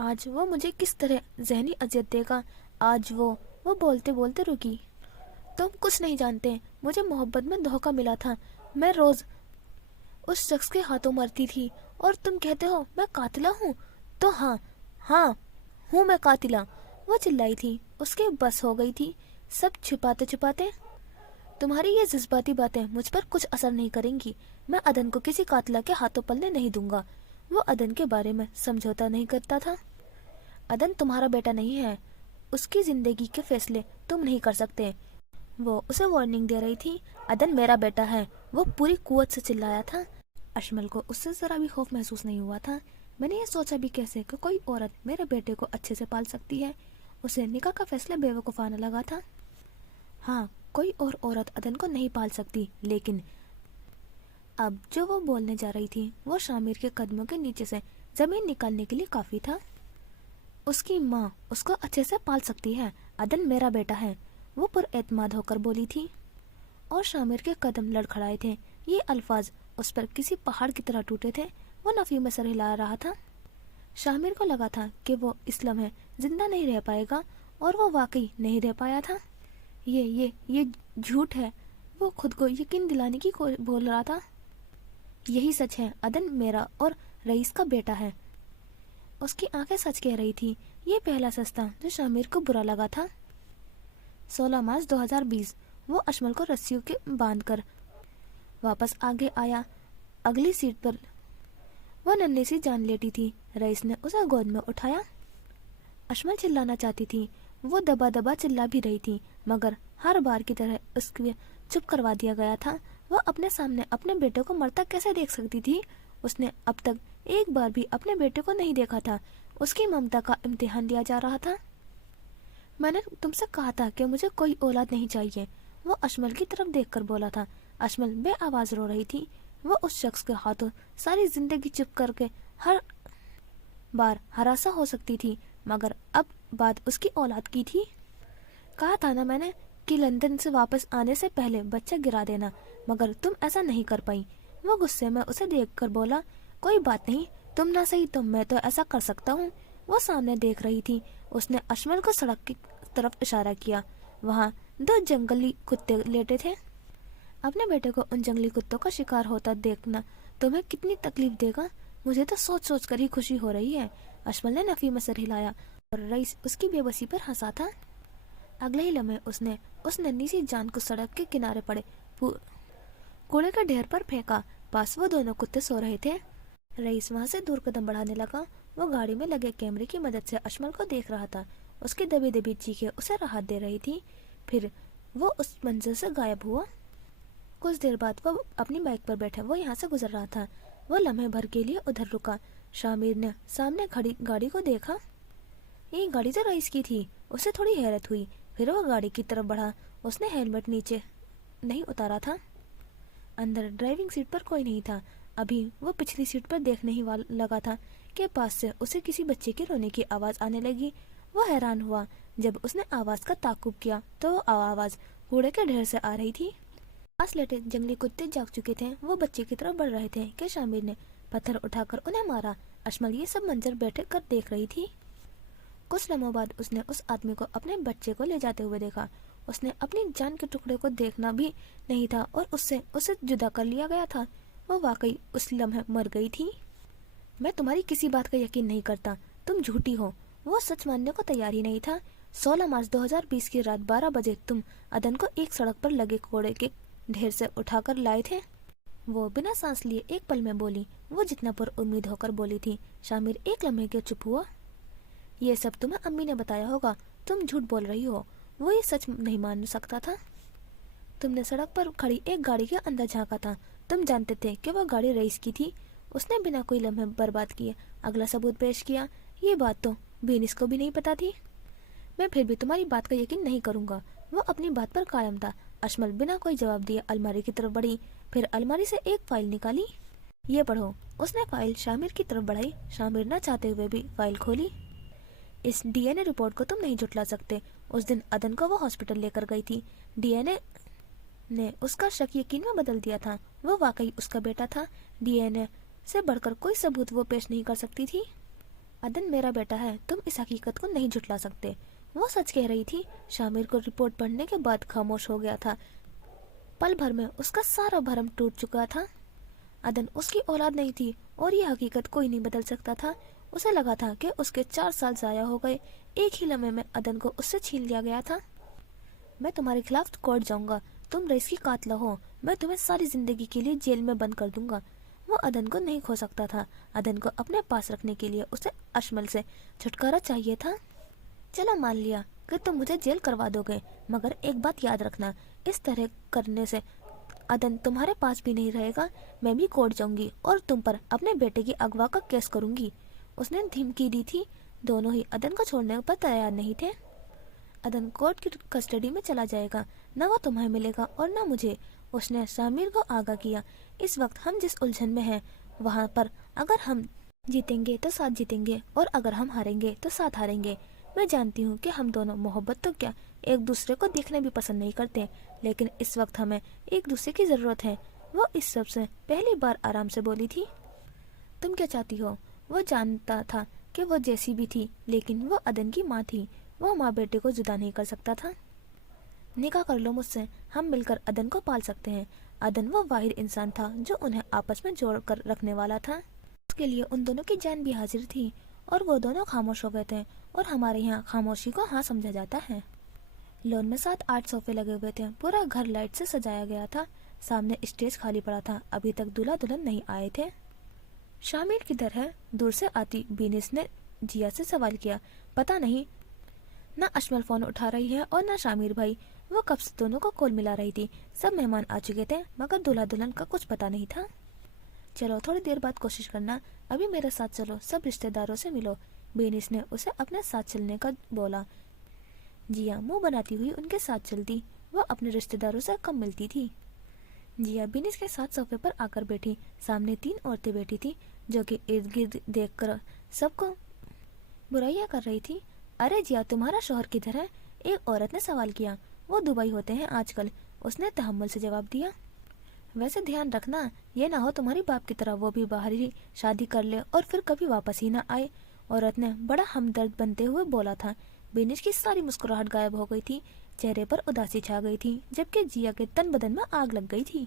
आज वो मुझे किस तरह जहनी अजियत देगा। आज वो बोलते बोलते रुकी। तुम कुछ नहीं जानते। मुझे मोहब्बत में धोखा मिला था। मैं रोज उस शख्स के हाथों मरती थी और तुम कहते हो मैं कातिला हूँ? तो हाँ हूँ मैं कातिला। वो चिल्लाई थी। उसके बस हो गई थी। सब छिपाते छिपाते तुम्हारी ये जज्बाती बातें मुझ पर कुछ असर नहीं करेंगी। मैं अदन को किसी कातिला के हाथों पलने नहीं दूंगा। वो अदन के बारे में समझौता नहीं करता था। अदन तुम्हारा बेटा नहीं है। उसकी जिंदगी के फैसले तुम नहीं कर सकते। वो उसे वार्निंग दे रही थी। अदन मेरा बेटा है। वो पूरी कुव्वत से चिल्लाया था। अशमल को उससे जरा भी खौफ महसूस नहीं हुआ था। मैंने ये सोचा भी कैसे कि कोई औरत मेरे बेटे को अच्छे से पाल सकती है। उसे निकाह का फैसला बेवकूफाना लगा था। हाँ, कोई और औरत अदन को नहीं पाल सकती, लेकिन अब जो वो बोलने जा रही थी वो शामिर के कदमों के नीचे से जमीन निकालने के लिए काफी था। उसकी माँ उसको अच्छे से पाल सकती है, अदन मेरा बेटा है, वो पुरएतमाद होकर बोली थी। और शामिर के कदम लड़खड़ाए थे। ये अल्फाज उस पर किसी पहाड़ की तरह टूटे थे। वो नफी में सर हिला रहा था। शामिर को लगा था कि वो इस लम्हे जिंदा नहीं रह पाएगा, और वो वाकई नहीं रह पाया था। ये झूठ है, वो खुद को यकीन दिलाने की बोल रहा था। यही सच है, अदन मेरा और रईस का बेटा है। उसकी आंखें सच कह रही थी। ये पहला सच था जो शामिर को बुरा लगा था। 16 मार्च 2020 वो अशमल को रस्सियों के बांध कर वापस आगे आया। अगली सीट पर वो नन्ही सी जान लेटी थी। रईस ने उसे गोद में उठाया। अशमल चिल्लाना चाहती थी, वो दबा दबा चिल्ला भी रही थी, मगर हर बार की तरह उसके चुप करवा दिया गया था। वह अपने सामने अपने बेटे को मरता कैसे देख सकती थी? उसने अब तक एक बार भी अपने बेटे को नहीं देखा था। उसकी ममता का इम्तिहान लिया जा रहा था। मैंने तुमसे कहा था कि मुझे कोई औलाद नहीं चाहिए, वो अशमल की तरफ देखकर बोला था। अशमल बेआवाज रो रही थी। वो उस शख्स के हाथों सारी जिंदगी चुप करके हर बार हरासा हो सकती थी, मगर अब बात उसकी औलाद की थी। कहा था ना मैंने कि लंदन से वापस आने से पहले बच्चा गिरा देना, मगर तुम ऐसा नहीं कर पाई। वो गुस्से में उसे देखकर बोला, कोई बात नहीं, तुम ना सही तो मैं तो ऐसा कर सकता हूँ। वो सामने देख रही थी। उसने अशमल को सड़क की तरफ इशारा किया। वहाँ 2 जंगली कुत्ते लेटे थे। अपने बेटे को उन जंगली कुत्तों का शिकार होता देखना तुम्हें कितनी तकलीफ देगा, मुझे तो सोच सोच कर ही खुशी हो रही है। अशमल ने नफी में सर हिलाया और रईस उसकी बेबसी पर हंसा था। अगले ही लम्हे उसने उस नन्ही सी जान को सड़क के किनारे पड़े कूड़े के ढेर पर फेंका। पास वो दोनों कुत्ते सो रहे थे। रईस वहां से दूर कदम बढ़ाने लगा। वो गाड़ी में लगे कैमरे की मदद से अशमल को देख रहा था। उसकी दबी दबी चीखें उसे राहत दे रही थी। फिर वो उस मंजिल से गायब हुआ। कुछ देर बाद वो अपनी बाइक पर बैठा वो यहाँ से गुजर रहा था। वो लम्हे भर के लिए उधर रुका। शामिर ने सामने खड़ी गाड़ी को देखा। ये गाड़ी तो रईस की थी। उसे थोड़ी हैरत हुई। फिर वो गाड़ी की तरफ बढ़ा। उसने हेलमेट नीचे नहीं उतारा था। अंदर ड्राइविंग सीट पर कोई नहीं था। अभी वो पिछली सीट पर देखने ही लगा था कि पास से उसे किसी बच्चे के रोने की आवाज आने लगी। वो हैरान हुआ। जब उसने आवाज का ताकुब किया तो वो आवाज कूड़े के ढेर से आ रही थी। पास लेटे जंगली कुत्ते जाग चुके थे। वो बच्चे की तरफ बढ़ रहे थे कि शामिर ने पत्थर उठाकर उन्हें मारा। अशमल ये सब मंजर बैठे कर देख रही थी। कुछ लम्हों बाद उसने उस आदमी को अपने बच्चे को ले जाते हुए देखा। उसने अपनी जान के टुकड़े को देखना भी नहीं था और उससे उसे जुदा कर लिया गया था। वो वाकई उस लम्हे मर गई थी। मैं तुम्हारी किसी बात का यकीन नहीं करता, तुम झूठी हो। वो सच मानने को तैयार ही नहीं था। 16 मार्च 2020 की रात 12 बजे तुम अदन को एक सड़क पर लगे कूड़े के ढेर से उठाकर लाए थे। वो बिना सांस लिए एक पल में बोली। वो जितना पुर उम्मीद होकर बोली थी। शामिर एक लम्हे के चुप हुआ। ये सब तुम्हें अम्मी ने बताया होगा, तुम झूठ बोल रही हो। वो ये सच नहीं मान सकता था। तुमने सड़क पर खड़ी एक गाड़ी के अंदर झांका था। तुम जानते थे कि वह गाड़ी रईस की थी। उसने बिना कोई लम्हे बर्बाद किए अगला सबूत पेश किया। ये बात तो बेनिस को भी नहीं पता थी। मैं फिर भी तुम्हारी बात का यकीन नहीं करूंगा। वो अपनी बात पर कायम था। अशमल बिना कोई जवाब दिए अलमारी की तरफ बढ़ी। फिर अलमारी से एक फाइल निकाली। ये पढ़ो। उसने फाइल शामिर की तरफ बढ़ाई। शामिर न चाहते हुए भी फाइल खोली। इस डीएनए रिपोर्ट को तुम नहीं झुटला सकते। उस दिन अदन को वो हॉस्पिटल लेकर गई थी। डीएनए ने उसका शक यकीन में बदल दिया था। वो वाकई उसका बेटा था। डीएनए से बढ़कर कोई सबूत वो पेश नहीं कर सकती थी। अदन मेरा बेटा है, तुम इस हकीकत को नहीं झुटला सकते। वो सच कह रही थी। शामिर को रिपोर्ट पढ़ने के बाद खामोश हो गया था। पल भर में उसका सारा भरम टूट चुका था। अदन उसकी औलाद नहीं थी और ये हकीकत कोई नहीं बदल सकता था। उसे लगा था कि उसके 4 साल जाया हो गए। एक ही लम्हे में अदन को उससे छीन लिया गया था। मैं तुम्हारे खिलाफ कोर्ट जाऊंगा। तुम रईस की कातिल हो। मैं तुम्हें सारी जिंदगी के लिए जेल में बंद कर दूंगा। वो अदन को नहीं खो सकता था। अदन को अपने पास रखने के लिए उसे अशमल से छुटकारा चाहिए था। चलो मान लिया कि तुम मुझे जेल करवा दोगे, मगर एक बात याद रखना, इस तरह करने से अदन तुम्हारे पास भी नहीं रहेगा। मैं भी कोर्ट जाऊंगी और तुम पर अपने बेटे की अगवा का केस करूंगी। उसने धमकी दी थी। दोनों ही अदन को छोड़ने पर तैयार नहीं थे। अदन कोर्ट की कस्टडी में चला जाएगा। न वो तुम्हें मिलेगा और न मुझे। उसने शामिर को आगाह किया। इस वक्त हम जिस उलझन में हैं, वहाँ पर अगर हम जीतेंगे तो साथ जीतेंगे और अगर हम हारेंगे तो साथ हारेंगे। मैं जानती हूँ कि हम दोनों मोहब्बत तो क्या एक दूसरे को देखने भी पसंद नहीं करते, लेकिन इस वक्त हमें एक दूसरे की ज़रूरत है। वो इस सब से पहली बार आराम से बोली थी। तुम क्या चाहती हो? वो जानता था कि वो जैसी भी थी, लेकिन वो अदन की माँ थी। वो माँ बेटे को जुदा नहीं कर सकता था। निकाह कर लो मुझसे, हम मिलकर अदन को पाल सकते हैं। अदन वो वाहिद इंसान था जो उन्हें आपस में जोड़ कर रखने वाला था। उसके लिए उन दोनों की जान भी हाजिर थी और वो दोनों खामोश हो गए थे, और हमारे यहाँ खामोशी को हाँ समझा जाता है। लॉन में 7-8 सोफे लगे हुए थे। पूरा घर लाइट से सजाया गया था। सामने स्टेज खाली पड़ा था। अभी तक दूल्हा दुल्हन नहीं आए थे। शामिर किधर है? दूर से आती बीनिस ने जिया से सवाल किया। पता नहीं, ना अशमल फोन उठा रही है और ना शामिर भाई। वो कब से दोनों को कॉल मिला रही थी। सब मेहमान आ चुके थे, मगर दूल्हा दुल्हन का कुछ पता नहीं था। चलो थोड़ी देर बाद कोशिश करना, अभी मेरे साथ चलो, सब रिश्तेदारों से मिलो। बेनिस ने उसे अपने साथ चलने का बोला। जिया मुंह बनाती हुई उनके साथ चलती। वो अपने रिश्तेदारों से कम मिलती थी। जिया बेनिस के साथ सोफे पर आकर बैठी। सामने 3 औरतें बैठी थी जो कि इर्द गिर्द देख कर सबको बुराइयां कर रही थी। अरे जिया, तुम्हारा शौहर किधर है? एक औरत ने सवाल किया। वो दुबई होते हैं आजकल, उसने तहम्मुल से जवाब दिया। वैसे ध्यान रखना, ये ना हो तुम्हारी बाप की तरह वो भी बाहर ही शादी कर ले और फिर कभी वापस ही ना आए, औरत ने बड़ा हमदर्द बनते हुए बोला था। बेनिश की सारी मुस्कुराहट गायब हो गई थी। चेहरे पर उदासी छा गई थी, जबकि जिया के तन बदन में आग लग गई थी।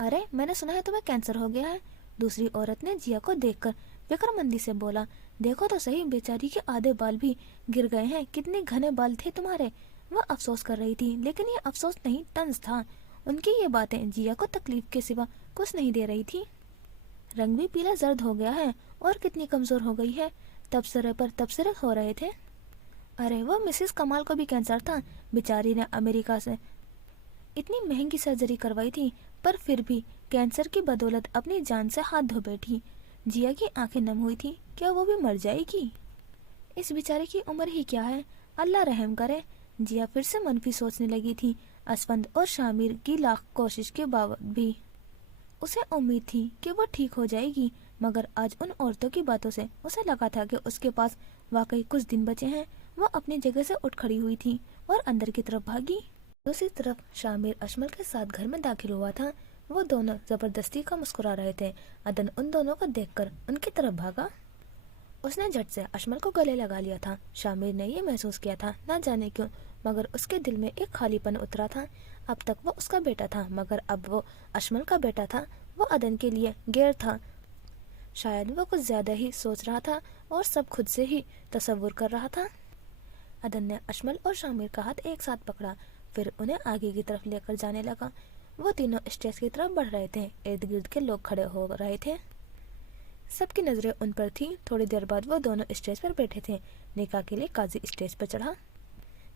अरे मैंने सुना है तुम्हें कैंसर हो गया है। दूसरी औरत ने जिया को देखकर फिक्रमंदी से बोला। देखो तो सही, बेचारी के आधे बाल भी गिर गए हैं। कितने घने बाल थे तुम्हारे। वह अफसोस कर रही थी, लेकिन ये अफसोस नहीं, तंज था। उनकी ये बातें जिया को तकलीफ के सिवा कुछ नहीं दे रही थी। रंग भी पीला जर्द हो गया है और कितनी कमजोर हो गई है। तबसरे पर तबसरे हो रहे थे। अरे वो मिसेस कमाल को भी कैंसर था। बेचारी ने अमेरिका से इतनी महंगी सर्जरी करवाई थी, पर फिर भी कैंसर की बदौलत अपनी जान से हाथ धो बैठी। जिया की आंखें नम हुई थी। क्या वो भी मर जाएगी? इस बेचारे की उम्र ही क्या है, अल्लाह रहम करे। जिया फिर से मनफी सोचने लगी थी। असफंद और शामिर की लाख कोशिश के बावजूद भी उसे उम्मीद थी कि वो ठीक हो जाएगी, मगर आज उन औरतों की बातों से उसे लगा था कि उसके पास वाकई कुछ दिन बचे हैं। वो अपनी जगह से उठ खड़ी हुई थी और अंदर की तरफ भागी। दूसरी तरफ शामिर अशमल के साथ घर में दाखिल हुआ था। वो दोनों जबरदस्ती का मुस्कुरा रहे थे। अदन उन दोनों को देखकर उनकी तरफ भागा। उसने झट से अशमल को गले लगा लिया था। शामिर ने ये महसूस किया था, ना जाने क्यों, मगर उसके दिल में एक खालीपन उतरा था। अब तक वो उसका बेटा था, मगर अब वो अशमल का बेटा था। वो अदन के लिए गैर था। शायद वो कुछ ज्यादा ही सोच रहा था और सब खुद से ही तसव्वुर कर रहा था। अदन ने अशमल और शामिर का हाथ एक साथ पकड़ा, फिर उन्हें आगे की तरफ लेकर जाने लगा। वो तीनों स्टेज की तरफ बढ़ रहे थे। इर्द गिर्द के लोग खड़े हो रहे थे। सबकी नजरें उन पर थी। थोड़ी देर बाद वो दोनों स्टेज पर बैठे थे। निकाह के लिए काजी स्टेज पर चढ़ा।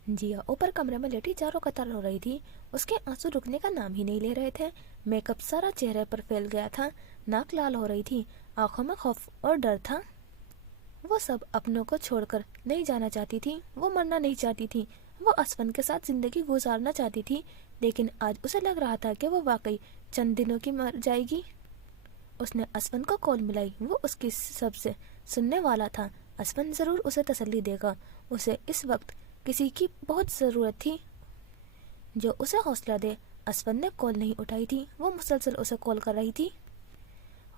जिया ऊपर कमरे में लेटी चारों कतार रो रही थी। उसके आंसू रुकने का नाम ही नहीं ले रहे थे। मेकअप सारा चेहरे पर फैल गया था। नाक लाल हो रही थी। आंखों में खौफ और डर था। वो सब अपनों को छोड़कर नहीं जाना चाहती थी। वो मरना नहीं चाहती थी। वो असफन के साथ जिंदगी गुजारना चाहती थी, लेकिन आज उसे लग रहा था कि वो वाकई चंद दिनों की मर जाएगी। उसने असफन को कॉल मिलाई। वो उसकी सबसे सुनने वाला था। असफन जरूर उसे तसल्ली देगा। उसे इस वक्त किसी की बहुत जरूरत थी जो उसे हौसला दे। असफन ने कॉल नहीं उठाई थी। वो मुसलसल उसे कॉल कर रही थी।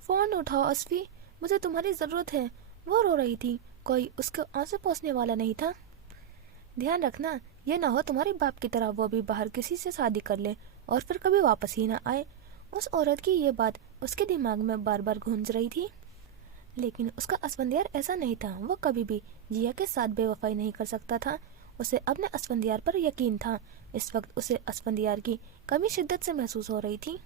फोन उठाओ असफी, मुझे तुम्हारी जरूरत है। वो रो रही थी। कोई उसके आंसू पोंछने वाला नहीं था। ध्यान रखना, ये ना हो तुम्हारे बाप की तरह वो भी बाहर किसी से शादी कर ले और फिर कभी वापस ही ना आए। उस औरत की ये बात उसके दिमाग में बार बार गूंज रही थी, लेकिन उसका असफंदियार ऐसा नहीं था। वो कभी भी जिया के साथ बेवफाई नहीं कर सकता था। उसे अपने असफंदियार पर यकीन था। इस वक्त उसे असफंदियार की कमी शिद्दत से महसूस हो रही थी।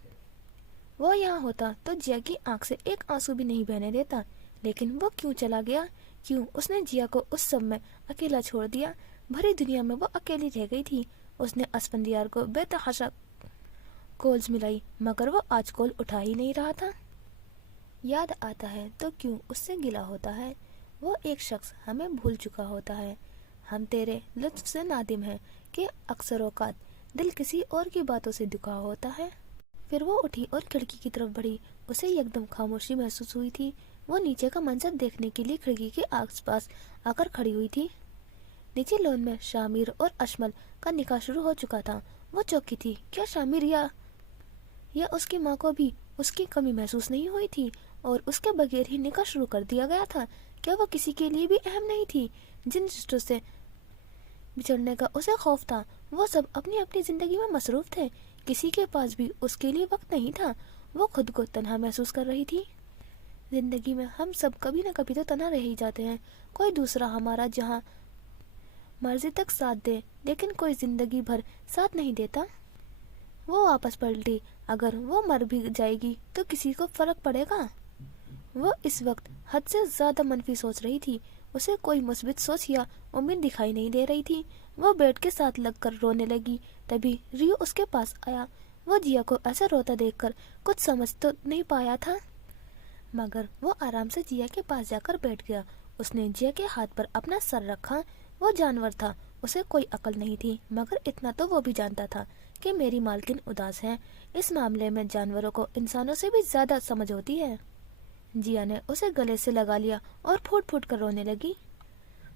वो यहाँ होता तो जिया की आंख से एक आंसू भी नहीं बहने देता, लेकिन वो क्यों चला गया? क्यों उसने जिया को उस सब में अकेला छोड़ दिया? भरी दुनिया में वो अकेली रह गई थी। उसने असफंदियार को बेतहाशा कॉल्स मिलाई, मगर वो आज कॉल उठा ही नहीं रहा था। याद आता है तो क्यों उससे गिला होता है। वो एक शख्स हमें भूल चुका होता है। हम तेरे लुत्फ से नादिम हैं कि अक्सर औकात दिल किसी और की बातों से दुखा होता है। फिर वो उठी और खिड़की की तरफ बढ़ी। उसे एकदम खामोशी महसूस हुई थी। वो नीचे का मंजर देखने के लिए खिड़की के आसपास आकर खड़ी हुई थी। नीचे लॉन में शामिर और अशमल का निकाह शुरू हो चुका था। वो चौंकी थी। क्या शामिर या उसकी माँ को भी उसकी कमी महसूस नहीं हुई थी और उसके बगैर ही निकाह शुरू कर दिया गया था? क्या वो किसी के लिए भी अहम नहीं थी? जिन रिश्तों से बिछड़ने का उसे खौफ था वो सब अपनी अपनी जिंदगी में मसरूफ थे। किसी के पास भी उसके लिए वक्त नहीं था। वो खुद को तन्हा महसूस कर रही थी। जिंदगी में हम सब कभी न कभी तो तन्हा रह ही जाते हैं। कोई दूसरा हमारा जहाँ मर्जी तक साथ दे, लेकिन कोई जिंदगी भर साथ नहीं देता। वो वापस पलटी। अगर वो मर भी जाएगी तो किसी को फर्क पड़ेगा? वो इस वक्त हद से ज्यादा मनफी सोच रही थी। उसे कोई मुस्बित सोच या उम्मीद दिखाई नहीं दे रही थी। वो बेड के साथ लगकर रोने लगी। तभी रियो उसके पास आया। वो जिया को ऐसा रोता देखकर कुछ समझ तो नहीं पाया था, मगर वो आराम से जिया के पास जाकर बैठ गया। उसने जिया के हाथ पर अपना सर रखा। वो जानवर था, उसे कोई अकल नहीं थी, मगर इतना तो वो भी जानता था कि मेरी मालकिन उदास है। इस मामले में जानवरों को इंसानों से भी ज्यादा समझ होती है। जिया ने उसे गले से लगा लिया और फूट फूट कर रोने लगी।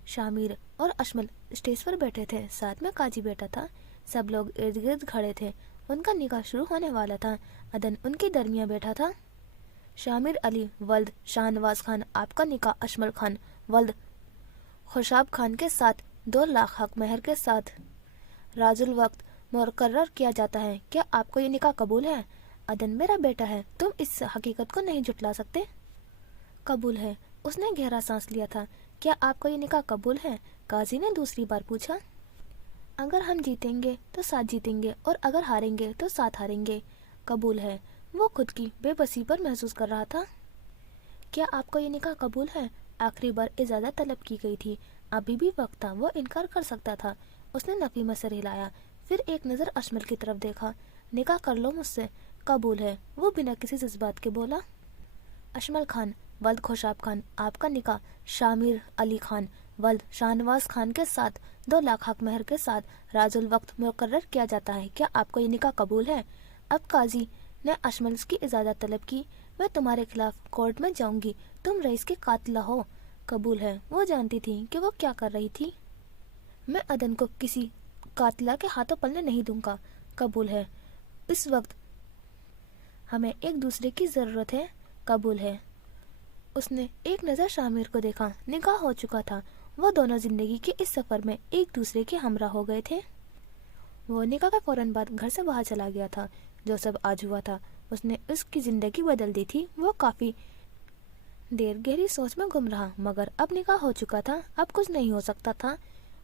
शामिर और अशमल स्टेज पर बैठे थे, साथ में काजी बैठा था। सब लोग इर्द गिर्द खड़े थे। उनका निकाह शुरू होने वाला था। अदन उनके दरमियान बैठा था। शामिर अली वल्द शाहनवाज खान, आपका निकाह अशमल खान वल्द खुशाब खान के साथ 2 लाख हक महर के साथ राजुल वक्त मुकर्रर किया जाता है। क्या आपको ये निकाह कबूल है? अदन मेरा बेटा है, तुम इस हकीकत को नहीं झुटला सकते। कबूल है। उसने गहरा सांस लिया था। क्या आपको ये निकाह कबूल है? काजी ने दूसरी बार पूछा। अगर हम जीतेंगे तो साथ जीतेंगे और अगर हारेंगे तो साथ हारेंगे। कबूल है। वो खुद की बेबसी पर महसूस कर रहा था। क्या आपको ये निकाह कबूल है? आखिरी बार इजाजत तलब की गई थी। अभी भी वक्त था, वो इनकार कर सकता था। उसने नफी में सर हिलाया, फिर एक नजर अशमल की तरफ देखा। निकाह कर लो मुझसे। कबूल है। वो बिना किसी जज्बात के बोला। अशमल खान वल्द खुशाब खान, आपका निकाह शामिर अली खान वल्द शाहनवाज खान के साथ 2 लाख हक महर के साथ राजुल वक्त मुकर्रर किया जाता है। क्या आपको ये निकाह कबूल है? अब काजी ने अशमल की इजाजत तलब की। मैं तुम्हारे खिलाफ कोर्ट में जाऊंगी। तुम रईस के कातिला हो। कबूल है। वो जानती थी कि वो क्या कर रही थी। मैं अदन को किसी कातिला के हाथों पलने नहीं दूंगा। कबूल है। इस वक्त हमें एक दूसरे की जरूरत है। कबूल है। उसने एक नजर शामिर को देखा। निकाह हो चुका था। वो दोनों जिंदगी के इस सफर में एक दूसरे के हमरा हो गए थे। वो निकाह का फौरन बाद घर से बाहर चला गया था। जो सब आज हुआ था उसने उसकी जिंदगी बदल दी थी। वो काफी देर गहरी सोच में गुम रहा, मगर अब निकाह हो चुका था, अब कुछ नहीं हो सकता था।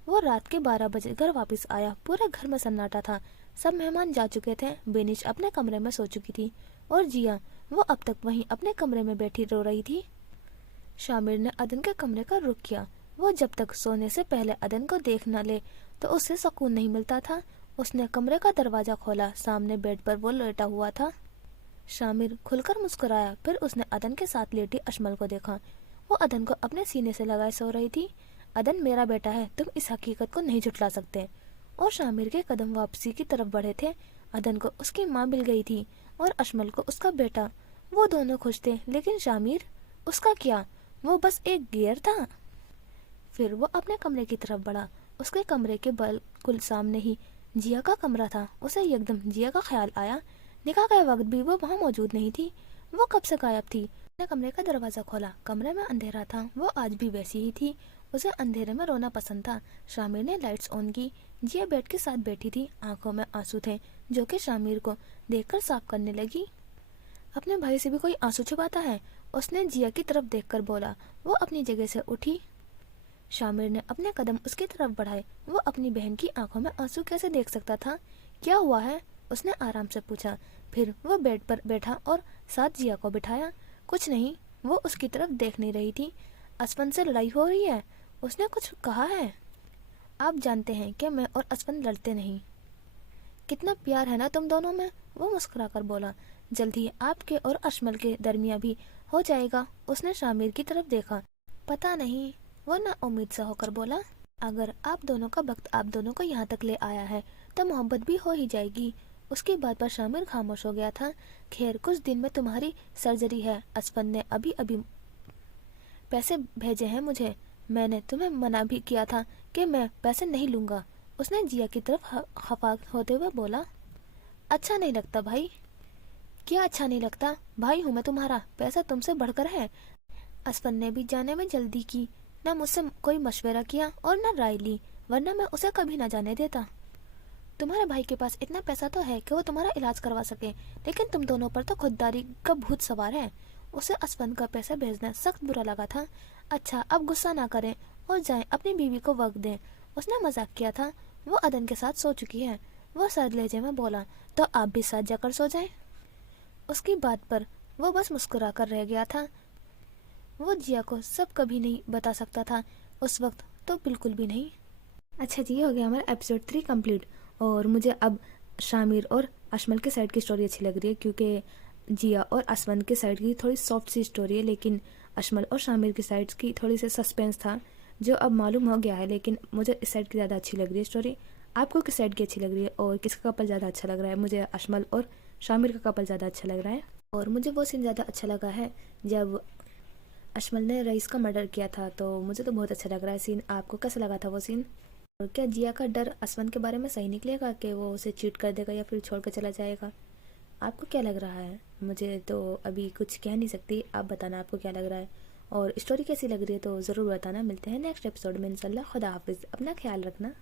वो रात के 12 बजे घर वापस आया। पूरे घर में सन्नाटा था। सब मेहमान जा चुके थे। बेनिश अपने कमरे में सो चुकी थी और जिया वो अब तक वहीं अपने कमरे में बैठी रो रही थी। शामिर ने अदन के कमरे का रुख किया। वो जब तक सोने से पहले अदन को देख न ले तो उससे सुकून नहीं मिलता था। उसने कमरे का दरवाजा खोला। सामने बेड पर वो लेटा हुआ था। शामिर खुलकर मुस्कुराया। फिर उसने अदन के साथ लेटी अशमल को देखा। वो अदन को अपने सीने से लगाए सो रही थी। अदन मेरा बेटा है, तुम इस हकीकत को नहीं झुटला सकते। और शामिर के कदम वापसी की तरफ बढ़े थे। अदन को उसकी माँ मिल गई थी और अशमल को उसका बेटा। वो दोनों खुश थे, लेकिन शामिर, उसका क्या? वो बस एक गियर था। फिर वो अपने कमरे की तरफ बढ़ा। उसके कमरे के बिल्कुल सामने ही जिया का कमरा था। उसे एकदम जिया का ख्याल आया। निकाह के वक्त भी वो वहाँ मौजूद नहीं थी। वो कब से गायब थी? उसने कमरे का दरवाजा खोला। कमरे में अंधेरा था। वो आज भी वैसी ही थी। उसे अंधेरे में रोना पसंद था। शामिर ने लाइट्स ऑन की। जिया बेड के साथ बैठी थी। आंखों में आंसू थे जो कि शामिर को देखकर साफ करने लगी। अपने भाई से भी कोई आंसू छुपाता है? उसने जिया की तरफ देखकर बोला। वो अपनी जगह से उठी। शामिर ने अपने कदम उसकी तरफ बढ़ाए। वो अपनी बहन की आंखों में आंसू कैसे देख सकता था? क्या हुआ है? उसने आराम से पूछा। फिर वो बेड पर बैठा और साथ जिया को बिठाया। कुछ नहीं। वो उसकी तरफ देख नहीं रही थी। असफन से लड़ाई हो रही है? उसने कुछ कहा है? आप जानते हैं कि मैं और असफन लड़ते नहीं। कितना प्यार है ना तुम दोनों में। वो मुस्कुराकर बोला। जल्द ही आपके और अशमल के दरमियान भी हो जाएगा। उसने शामिर की तरफ देखा। पता नहीं, वो ना उम्मीद सा होकर बोला। अगर आप दोनों का वक्त आप दोनों को यहाँ तक ले आया है तो मोहब्बत भी हो ही जाएगी। उसकी बात पर शामिर खामोश हो गया था। खैर, कुछ दिन में तुम्हारी सर्जरी है। असफन ने अभी अभी पैसे भेजे हैं मुझे, मैंने तुम्हें मना भी किया था कि मैं पैसे नहीं लूँगा। उसने जिया की तरफ खफा होते हुए बोला। अच्छा नहीं लगता भाई। क्या अच्छा नहीं लगता? भाई हूँ मैं तुम्हारा, पैसा तुमसे बढ़कर है। असफन ने भी जाने में जल्दी की, न मुझसे कोई मशवरा किया और न राय ली, वरना मैं उसे कभी न जाने देता। तुम्हारे भाई के पास इतना पैसा तो है कि वो तुम्हारा इलाज करवा सके, लेकिन तुम दोनों पर तो खुददारी का भूत सवार है। उसे असफन का पैसा भेजना सख्त बुरा लगा था। अच्छा अब गुस्सा ना करें और जाएं अपनी बीवी को वक्त दें। उसने मजाक किया था। वो अदन के साथ सो चुकी है। वो सर्द लहजे में बोला, तो आप भी साथ जाकर सो जाएं। उसकी बात पर वो बस मुस्कुरा कर रह गया था। वो जिया को सब कभी नहीं बता सकता था, उस वक्त तो बिल्कुल भी नहीं। अच्छा जी, हो गया हमारा एपिसोड 3 कंप्लीट। और मुझे अब शामिर और अशमल के साइड की स्टोरी अच्छी लग रही है, क्योंकि जिया और असवन के साइड की थोड़ी सॉफ्ट सी स्टोरी है, लेकिन अशमल और शामिर की साइड की थोड़ी सी सस्पेंस था जो अब मालूम हो गया है। लेकिन मुझे इस साइड की ज़्यादा अच्छी लग रही है स्टोरी। आपको किस साइड की अच्छी लग रही है और किसका कपल ज़्यादा अच्छा लग रहा है? मुझे अशमल और शामिर का कपल ज़्यादा अच्छा लग रहा है। और मुझे वो सीन ज़्यादा अच्छा लगा है जब अशमल ने रईस का मर्डर किया था, तो मुझे तो बहुत अच्छा लग रहा है सीन। आपको कैसा लगा था वो सीन? और क्या जिया का डर असवन के बारे में सही निकलेगा कि वो उसे चीट कर देगा या फिर छोड़ कर चला जाएगा? आपको क्या लग रहा है? मुझे तो अभी कुछ कह नहीं सकती, आप बताना आपको क्या लग रहा है और स्टोरी कैसी लग रही है, तो ज़रूर बताना। मिलते हैं नेक्स्ट एपिसोड में इंशाल्लाह। खुदा हाफिज़, अपना ख्याल रखना।